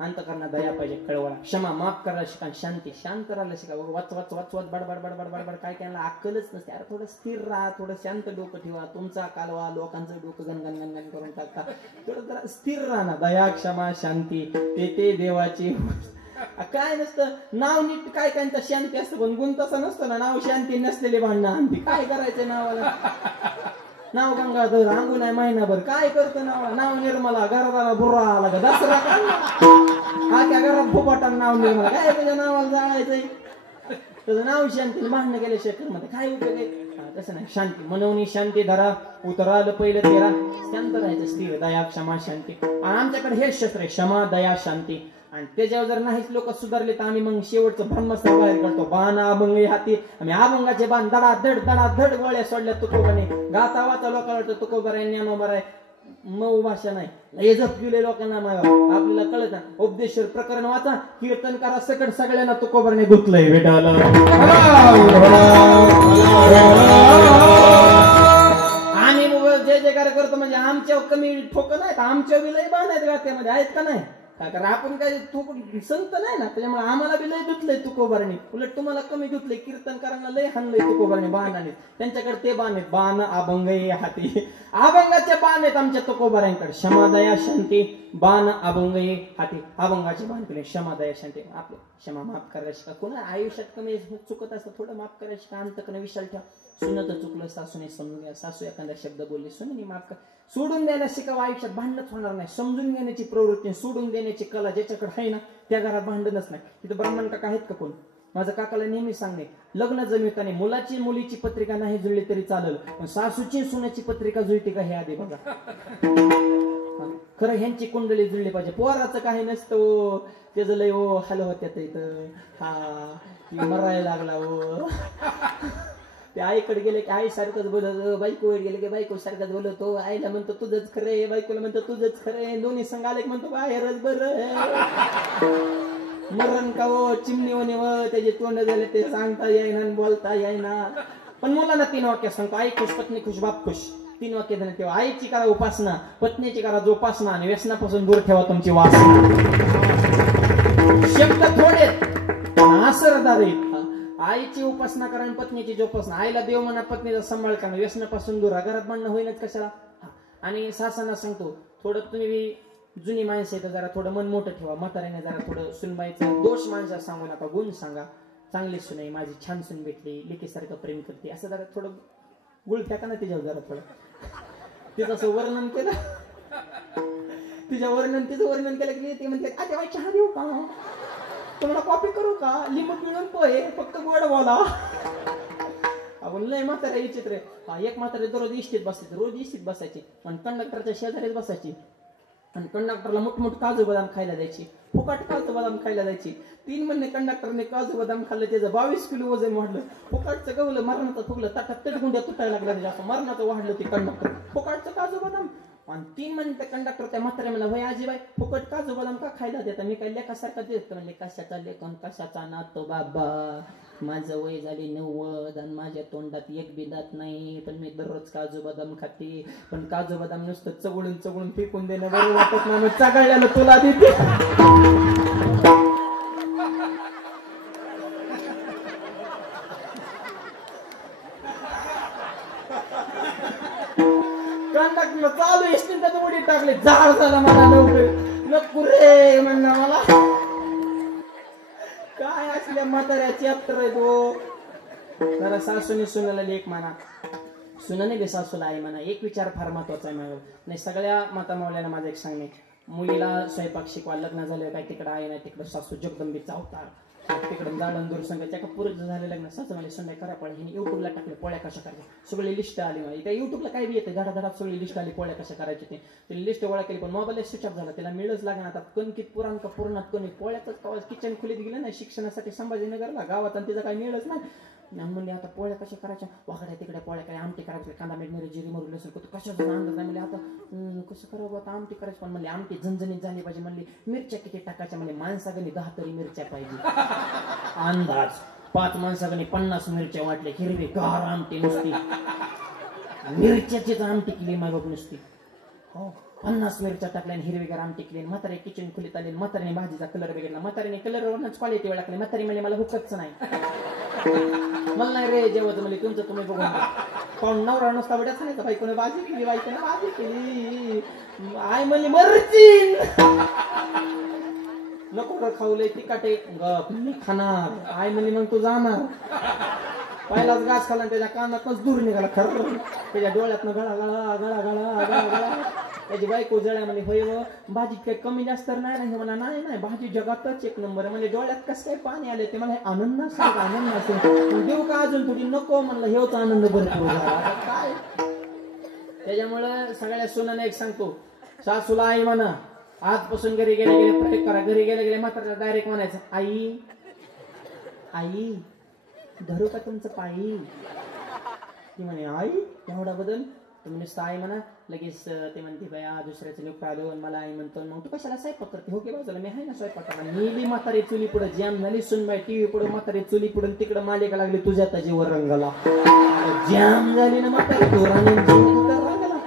अंतकरणा दया पाहिजे कळवळा क्षमा माफ करायला शिका शांती शांत राहायला शिका वाच वाच वाच वाच बडबड बडबड बडबड काय त्यांना अक्कलच नसते अरे थोडं स्थिर राहा थोडं शांत डोकं ठेवा तुमचा कालवा लोकांचं डोकं गणगण गणगण करून टाकता थोडं जरा स्थिर राहा ना दया क्षमा शांती तेथे देवाची काय नसतं नाव नीट काय कायचं शांती असतं पण गुण तसं नसतं ना नाव शांती नसलेले भांडणं आणते काय करायचं नावाला नाव गंगाधर अंगून आहे महिनाभर काय करतं नावाला नाव निर्मला घराला बुर्रा आला का दसरा हा त्या घरात फुपाटा नाव निर्मला काय तुझ्या नावाला जाळायचंय तुझं नाव शांती भांडणं गेल्या शेखरमध्ये काय उपयोग आहे तसं नाही शांती मनवणी शांती धरा उतराल पहिलं तेरा शांत राहायचं स्थिर दया क्षमा शांती आणि आमच्याकडे हेच शस्त्र आहे क्षमा दया शांती आणि त्याच्यावर जर नाहीच लोक सुधारले तर आम्ही मग शेवटचं ब्रह्मस्त्र बाहेर काढतो बाण अभंग हाती आम्ही अभंगाचे बाण दडा गोळ्या सोडल्या तुकोबाने गाता वाचा लोकांना वाटतं तुकोबर आहे ज्ञानोबर आहे मऊ भाषा नाही हे जपले लोकांना आपल्याला कळत ना उपदेश्वर प्रकरण वाचा कीर्तन करा सकट सगळ्यांना तुकोबरने धुतलंय भेटायला आम्ही जय जयकार करतो म्हणजे आमच्या कमी ठोक नाहीत आमच्या विलय बाण आहेत गात्यामध्ये आहेत का नाही कारण आपण काय तू संत नाही ना त्याच्यामुळे आम्हाला बी लय धुतलंय तुकोबारणी उलट तुम्हाला कमी धुतलंय कीर्तनकारांना लय हाणलंय तुकोबारणी बाणाने त्यांच्याकडे ते बाण आहेत बाण अभंग हाती अभंगाचे बाण आहेत आमच्या तुकोबाऱ्यांकडे क्षमा दया शांती बाण अभंग हाती अभंगाचे बाण केले क्षमा दया शांती आपलं क्षमा माफ करायची का कोणा आयुष्यात कमी चुकत असतं थोडं माफ करायची का अंतकरण विशाल ठेवा सुनत चुकलं सासूने समजून घ्या सासू एखादा शब्द बोलली सुनेनी माफ कर सोडून द्यायला शिकावं आयुष्यात भांडणच होणार नाही समजून घेण्याची प्रवृत्ती सोडून देण्याची कला ज्याच्याकडे आहे ना त्या घरात भांडणच नाही तिथं ब्राह्मण काका आहेत का कोण माझं काकाला नेहमी सांगणे लग्न जमिताने मुलाची मुलीची पत्रिका नाही जुळली तरी चालेल पण सासूची सुनाची पत्रिका जुळते का हे आधी बघा खरं ह्यांची कुंडली जुळली पाहिजे पोराचं काही नसतं त्याचं लय ओ हॅलो होत्या इथं हा मरायला लागला ओ ते आईकडे गेले की आई सारखंच बोलत बायकोवर गेले की बायको सारखंच बोलतो आईला म्हणतो तुझंच खरे बायकोला म्हणतो तुझंच खरे दोन्ही संघ आले की म्हणतो बाहेरच बरं मरण का हो चिमणी होणे व त्याचे तोंड झाले ते सांगता येईना बोलता येईना पण मुलांना 3 वाक्य सांगतो आई खुश पत्नी खुश बाप खुश 3 वाक्य झाले तेव्हा आईची करा उपासना पत्नीची करा जोपासना आणि व्यसनापासून दूर ठेवा तुमची वासना शब्द थोडे असरदार आहेत आईची उपासना करा आणि पत्नीची जोपासना आईला देव म्हणा पत्नीचा सांभाळ करा व्यसनापासून दूर घरात म्हणणं होईनच कशाला आणि सासांना सांगतो थोडं तुम्ही जुनी माणसं आहे तर जरा थोडं मन मोठं ठेवा म्हाताऱ्याने जरा थोडं सुनबाईचं दोष माणसा सांगू नका गुण सांगा चांगली सुनाई माझी छान सून भेटली लेकीसारखं प्रेम करते असं जरा थोडं गुळ फेका ना तिच्यावर जरा थोडं तिचं असं वर्णन केलं तिचं वर्णन केलं की ते म्हणते आता बाई चहा देऊ का तुम्हाला कॉपी करू का लिंबू पिळून पोहे फक्त गोड बोला आपण लय म्हातारे विचित्र एक म्हातारे दररोज इष्टीत बसायचे रोज इष्टीत बसायची आणि कंडक्टरच्या शेजारीच बसायची आणि कंडक्टरला मोठमोठ काजू बदाम खायला द्यायची फुकट काजू बदाम खायला द्यायची 3 महिने कंडक्टरने काजू बदाम खाल्लं त्याचं 22 किलो वजन वाढलं फुकटचं गवलं मरणाचं फुगलं ताटात तडगुंड्या तुटायला लागल्या जास्त मरणाचं वाढलं ते कंडक्टर फुकटचं काजू बदाम आणि 3 महिने कंडक्टर त्या म्हातारे मला भाई आजीबाई फुकट काजू बदाम का खायला देता मी काय लेखासारखा देतो म्हणले कशाचा लेखन कशाचा नातो बाबा माझं वय झाली 90 आणि माझ्या तोंडात एक बी दात नाही पण मी दररोज काजू बदाम खाते पण काजू बदाम नुसतं चवळून फेकून देणं बरं वाटत नाही मग चगळल्याला तुला देते कंडक्टर चालू एसटी त्याच्या उडी टाकले झाड झाला मला नको रे म्हणणं मला काय असल्या म्हाताऱ्याची अप्तर आहे तो जरा सासूने सुनाला लेख म्हणा सुनाने बे सासूला आई म्हणा एक विचार फार महत्वाचा आहे माझा नाही सगळ्या माता मावल्याला माझं एक सांगणे मुलीला स्वयंपाक शिकवा लग्न झालं काय तिकडं आहे नाही तिकडं सासू जगदंबीचा अवतार तिकडून जाणून दूर संघाच्या पुरत झाले लग्न सासू मला संध्या करा पडे हिने युट्यूबला टाकले पोळ्या कशा करायच्या सगळी लिस्ट आली मला त्या युट्यूबला काय बी येते धडाधडात सगळी लिस्ट आली पोळ्या कशा करायची ते लिस्ट गोळा केली पण मोबाईल स्विच ऑफ झाला त्याला मिळच लागणार आता कणकीत पुराण का पूर्णात कणी पोळ्याच किचन खोलीत गेलं नाही शिक्षणासाठी संभाजीनगरला गावात आणि तिचा काही मिळच नाही म्हणले आता पोळ्या कशा करायच्या वाकड्या तिकडे पोळ्या काय आमटी करायची कांदा मीठ मिरी जिरी मरून लसूण कशाचा अंदाज नाही म्हणजे आता कसं करावं आता आमटी करायची पण म्हणले आमटी झणझणीत झाली पाहिजे म्हणले मिरच्या किती टाकायच्या म्हणजे माणसागणी 10 तरी मिरच्या पाहिजे अंदाज 5 माणसाकडे 50 मिरच्या वाटल्या हिरवी गार आमटी नुसती मिरच्याचीच आमटी केली माय बाप नुसती हो 50 मिरच्या टाकल्या हिरवीगार आमटी केली म्हातारे किचन खोलीत आले म्हातारीने भाजीचा कलर बिघडला म्हातारीने कलरवरच क्वालिटी वेळ लागली म्हातारी म्हणजे मला हुकच नाही मला नाही रे जेवत म्हणजे तुमचं तुम्ही बघून कोण नवरा नुसता बेटा सांगायचा बायकोने भाजी केली बायकोने भाजी केली आय म्हणली मरची नको खाऊले तिकाटे मी खाणार आय म्हणली मग तू जाणार पहिलाच घास खाला त्याच्या कानातनच दूर निघाला खरं त्याच्या डोळ्यातनं गळा गळा गळा गळा गळा गळा त्याची बायको जळ्या म्हणजे होय व भाजीत काही कमी जास्त तर नाही म्हणा नाही नाही भाजी जगातच एक नंबर म्हणजे डोळ्यात कसं काही पाणी आले ते मला हे आनंद असेल आनंद असेल देऊ का अजून थोडी नको म्हणलं हेच आनंद भरपूर झाला काय त्याच्यामुळं सगळ्या सुनाने एक सांगतो सासूला आई म्हणा आजपासून घरी गेले गेले प्रत्येक करा घरी गेले गेले मात्र डायरेक्ट म्हणायचं आई आई धरू का तुमचं पायी ती म्हणे आई एवढा बदल तुम्ही नुसतं आई म्हणा लगेच ते म्हणते बाया दुसऱ्याचं लोक आलो आणि मला आई म्हणतो मग तू कशाला स्वयंपाक करते हो की बाजूला मी आहे ना स्वयंपाक मी बी म्हातारी चुली पुढे जॅम झाली सुनबाई टीव्ही पुढे म्हातारी चुली पुढे तिकडे मालिका लागली तुझ्या त्याच्यावर रंगाला जॅम झाली ना म्हातारी तू रंगाला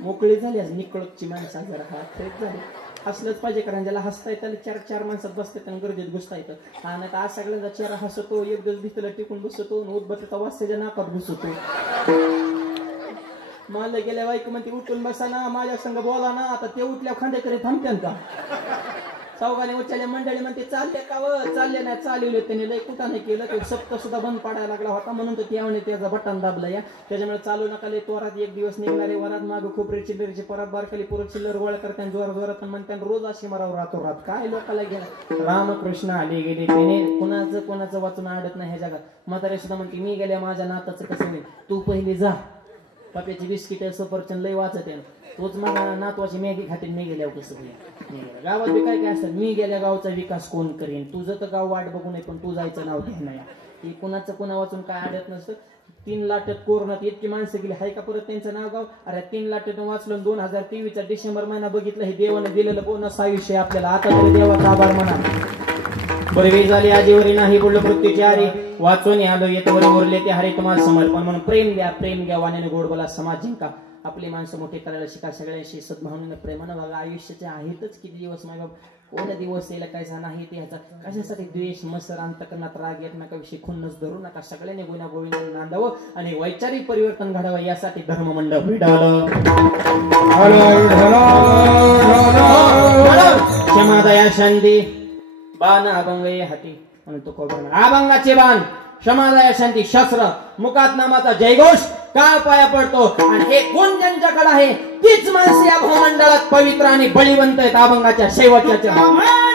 मोकळी झाली आज निकळची माणसं जरा हा फ्रेश झाली हसलंच पाहिजे कारण ज्याला हसता येतं त्याला 4 माणसात बसते त्यांना गर्दीत घुसता येतं आणि आता आज सगळ्यांचा चेहरा हसतो एक दिवस भितला टिकून बसतो उदबत्तीचा वास त्याच्या नाकात घुसतो मला गेल्या बाईक म्हणते उठून बसा ना माझ्या संग बोला ना आता ते उठल्या खांदेकरी थांबत्यान का चौघाने उच्चाल्या मंडळी म्हणते चालले का व चालले नाही चालवले त्यांनी लय कुठं नाही केलं ते सप्त सुद्धा बंद पाडायला लागला होता म्हणून तर त्याने त्याचा बटन दाबला या त्याच्यामुळे चालू नका लय तोरात एक दिवस निघणारे वरात माग खोबरे चिल्लरचे परत बारकाली पुरत चिल्लर गोळा करताना जोर जोरात म्हणतात रोज अशी मरावर राहतो रात काय लोकाला गेला रामकृष्ण आले गेले त्याने कोणाचं वाचून आडत नाही ह्या जगात म्हातारे सुद्धा म्हणते मी गेल्या माझ्या नाताचं कसं होईल तू पहिले जा पप्याची बिस्किट सफरचंद लय वाचत आहे तोच माझ्या नातवाची मॅगी खाते मी गेल्यावर कसं होईल गावात बी काय काय असतात मी गेल्या गावचा विकास कोण करेन तुझं तर गाव वाट बघू नये पण तू जायचं नाव घे नाही की कुणाचं कुणा वाचून काय आडत नसतं 3 लाटत कोरोनात इतकी माणसं गेली हाय का परत त्यांचं नाव गाव अरे 3 लाटत वाचलं 2023 डिसेंबर महिना बघितलं हे देवाने दिलेलं बोनस आयुष्य आपल्याला आता तरी देवाचा आभार म्हणा बरवी झाली आजीवरी नाही बोललो मृत्यूची आरी वाचून आलो येतवर उरले ते हरे तुम्हाला समर्पण म्हणून प्रेम घ्या वाण्याने गोड बोला समाज जिंका आपली माणसं मोठी करायला शिका सगळ्यांशी सद्भावनेनं प्रेमानं बघा आयुष्याचे आहेतच किती दिवस माय बाप कोणत्या दिवस यायला काय नाही ते ह्याचा कशासाठी द्वेष मत्सर अंतकरणात राग एकमेकाविषयी खुन्नस धरू नका सगळ्यांनी गुन्हा गोविंदाने नांदावं आणि वैचारिक परिवर्तन घडावं यासाठी धर्ममंडळ विडालं क्षमादया शांती बाण अभंग हाती म्हणून तो कोबरा अभंगाचे बाण क्षमादया शांती शस्त्र मुखात नामाचा जयघोष काळ पाया पडतो आणि हे गुण ज्यांच्याकडे आहे तीच माणसे या भूमंडळात पवित्र आणि बळीवंत आहेत अभंगाच्या शेवटच्या भूमंडळी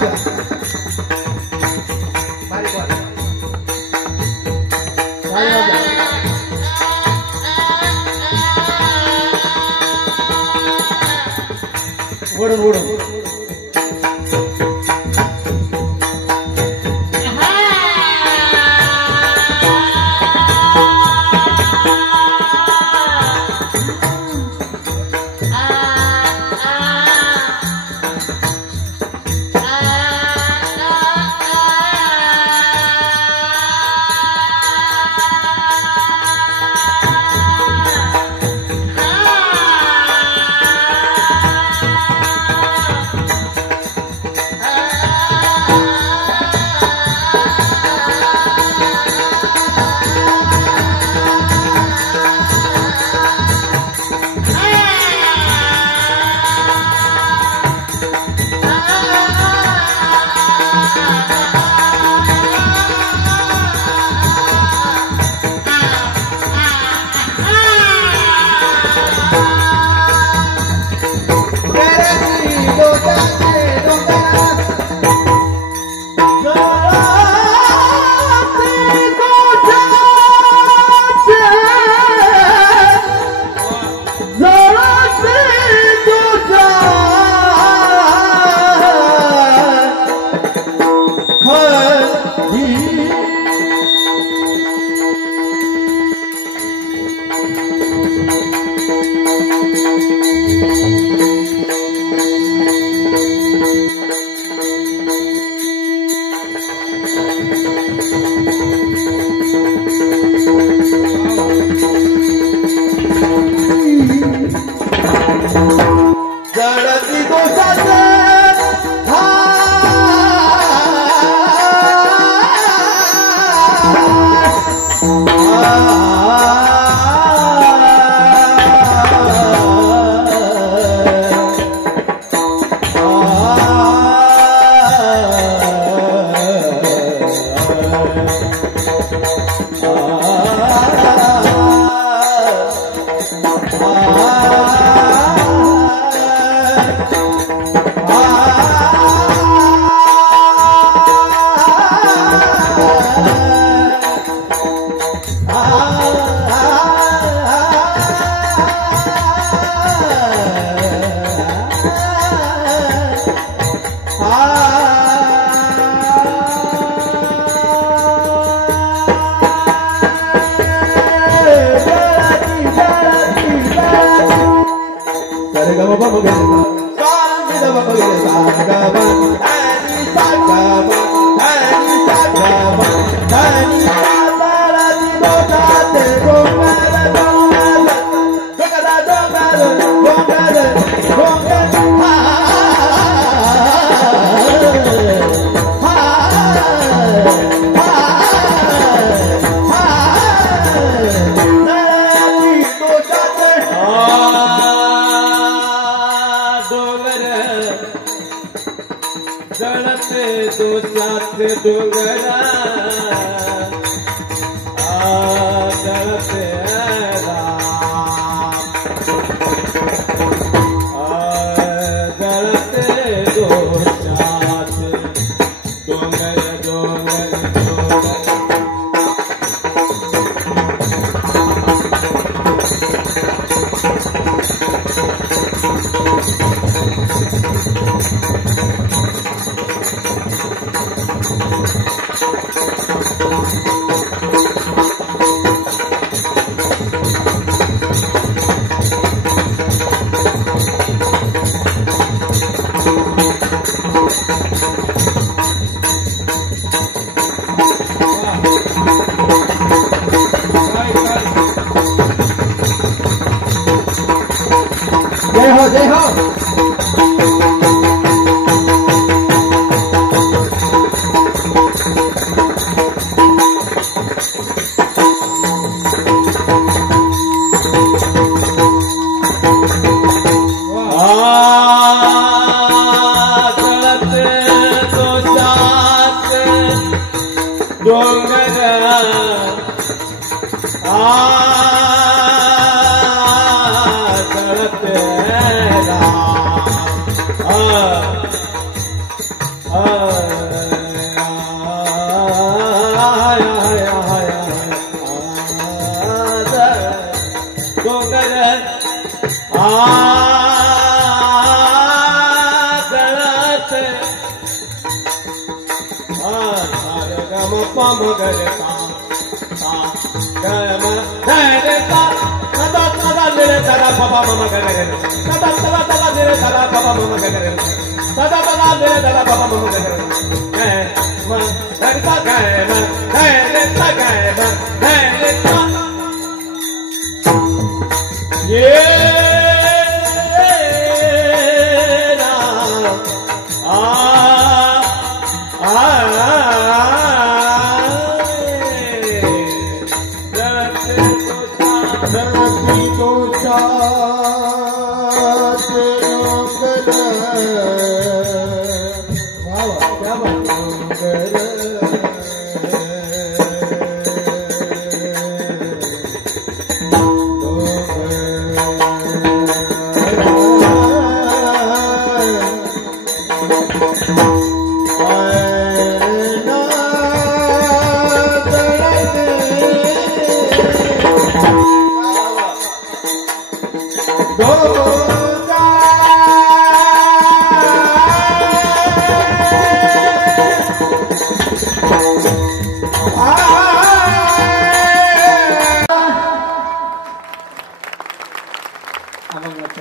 बारीक वाजव. बारीक वाजव. ओढून ओढून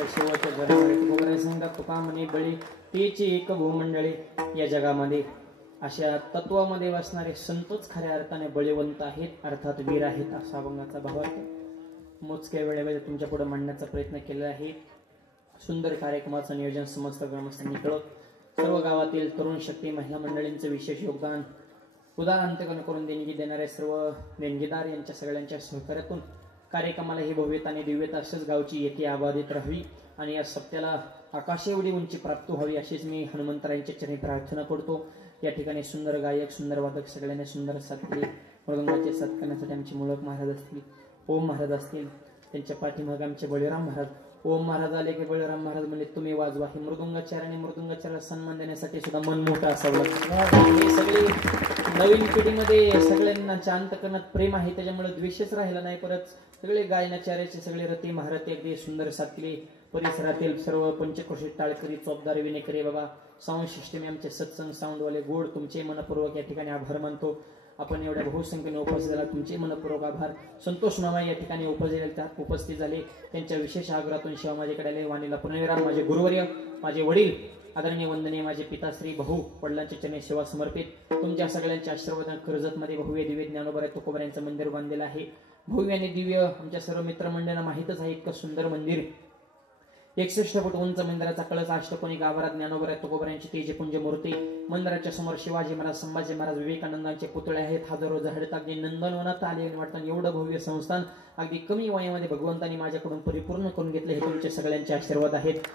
शेवटच्या घरामध्ये सांगतात तुका म्हणे बळी तेची एक भूमंडळी. या जगामध्ये अशा तत्वामध्ये बसणारे संतच खऱ्या अर्थाने बळीवंत आहेत, अर्थात वीर आहेत, असा अभंगाचा भावार्थ मोजक्या वेळेमध्ये तुमच्या पुढे मांडण्याचा प्रयत्न केला आहे. सुंदर कार्यक्रमाचं नियोजन समस्त ग्रामस्थांनी कळत सर्व गावातील तरुण शक्ती महिला मंडळींचं विशेष योगदान उदाहरण करून देणगी देणाऱ्या सर्व देणगीदार यांच्या सगळ्यांच्या सहकार्यातून कार्यक्रमाला ही भव्यता आणि दिव्यता असंच गावची एकी आबाधित राहावी आणि या सत्याला आकाश एवढी उंची प्राप्त व्हावी अशीच मी हनुमंतरायांच्या चरणी प्रार्थना करतो. या ठिकाणी सुंदर गायक सुंदर वादक सगळ्यांनी सुंदर साथ केली. मृदंगाचे साथ करण्यासाठी आमचे मुळक महाराज असतील, ओम महाराज असतील, त्यांच्या पाठीमागे आमचे बळीराम महाराज. ओम महाराज आले की बळीराम महाराज म्हणजे तुम्ही वाजवा. हे मृदुंगाचार्याने मृदुंगाचार्याला सन्मान देण्यासाठी सुद्धा मन मोठं असावं लागतं. हे सगळे नवीन पिढीमध्ये सगळ्यांना शांत करण्यात प्रेम आहे, त्याच्यामुळे द्वेषच राहिला नाही. परत सगळे गायनाचार्याचे सगळे रती महारथी अगदी सुंदर साथ केली. परिसरातील सर्व पंचक्रोशीत टाळकरी चोपदार विनेकरी बाबा साऊंड सिस्टम आमचे सत्संग साऊंडवाले गोड तुमचे मनपूर्वक या ठिकाणी आभार मानतो. आपण एवढ्या बहुसंख्येने उपस्थित झाला तुमचे मनपूर्वक आभार. संतोष मामा या ठिकाणी उपस्थित झाले, त्यांच्या विशेष आग्रहातून शिवा माझ्याकडे आले. वाणीला पुनर्विराम माझे गुरुवर्य माझे वडील आदरणीय वंदनीय माझे पिताश्री भाऊ वडिलांच्या चरणी सेवा समर्पित. तुमच्या सगळ्यांच्या आशीर्वादाने कर्जतमध्ये भव्य दिव्य ज्ञानोबा तुकोबा यांचं मंदिर बांधलेलं आहे. भव्य आणि दिव्य आमच्या सर्व मित्रमंडळांना माहितच आहे. इतकं सुंदर मंदिर 61 फूट उंच मंदिराचा कळस अष्टकोनी गाभारात ज्ञानोबा तुकोबा यांची तेजपुंज मूर्ती. मंदिराच्या समोर शिवाजी महाराज संभाजी महाराज विवेकानंदांचे पुतळे आहेत. हजारो झाडत अगदी नंदनवनात आले वाटतं. एवढं भव्य संस्थान अगदी कमी वयामध्ये भगवंतांनी माझ्याकडून परिपूर्ण करून घेतले. हे तुमचे सगळ्यांचे आशीर्वाद आहेत.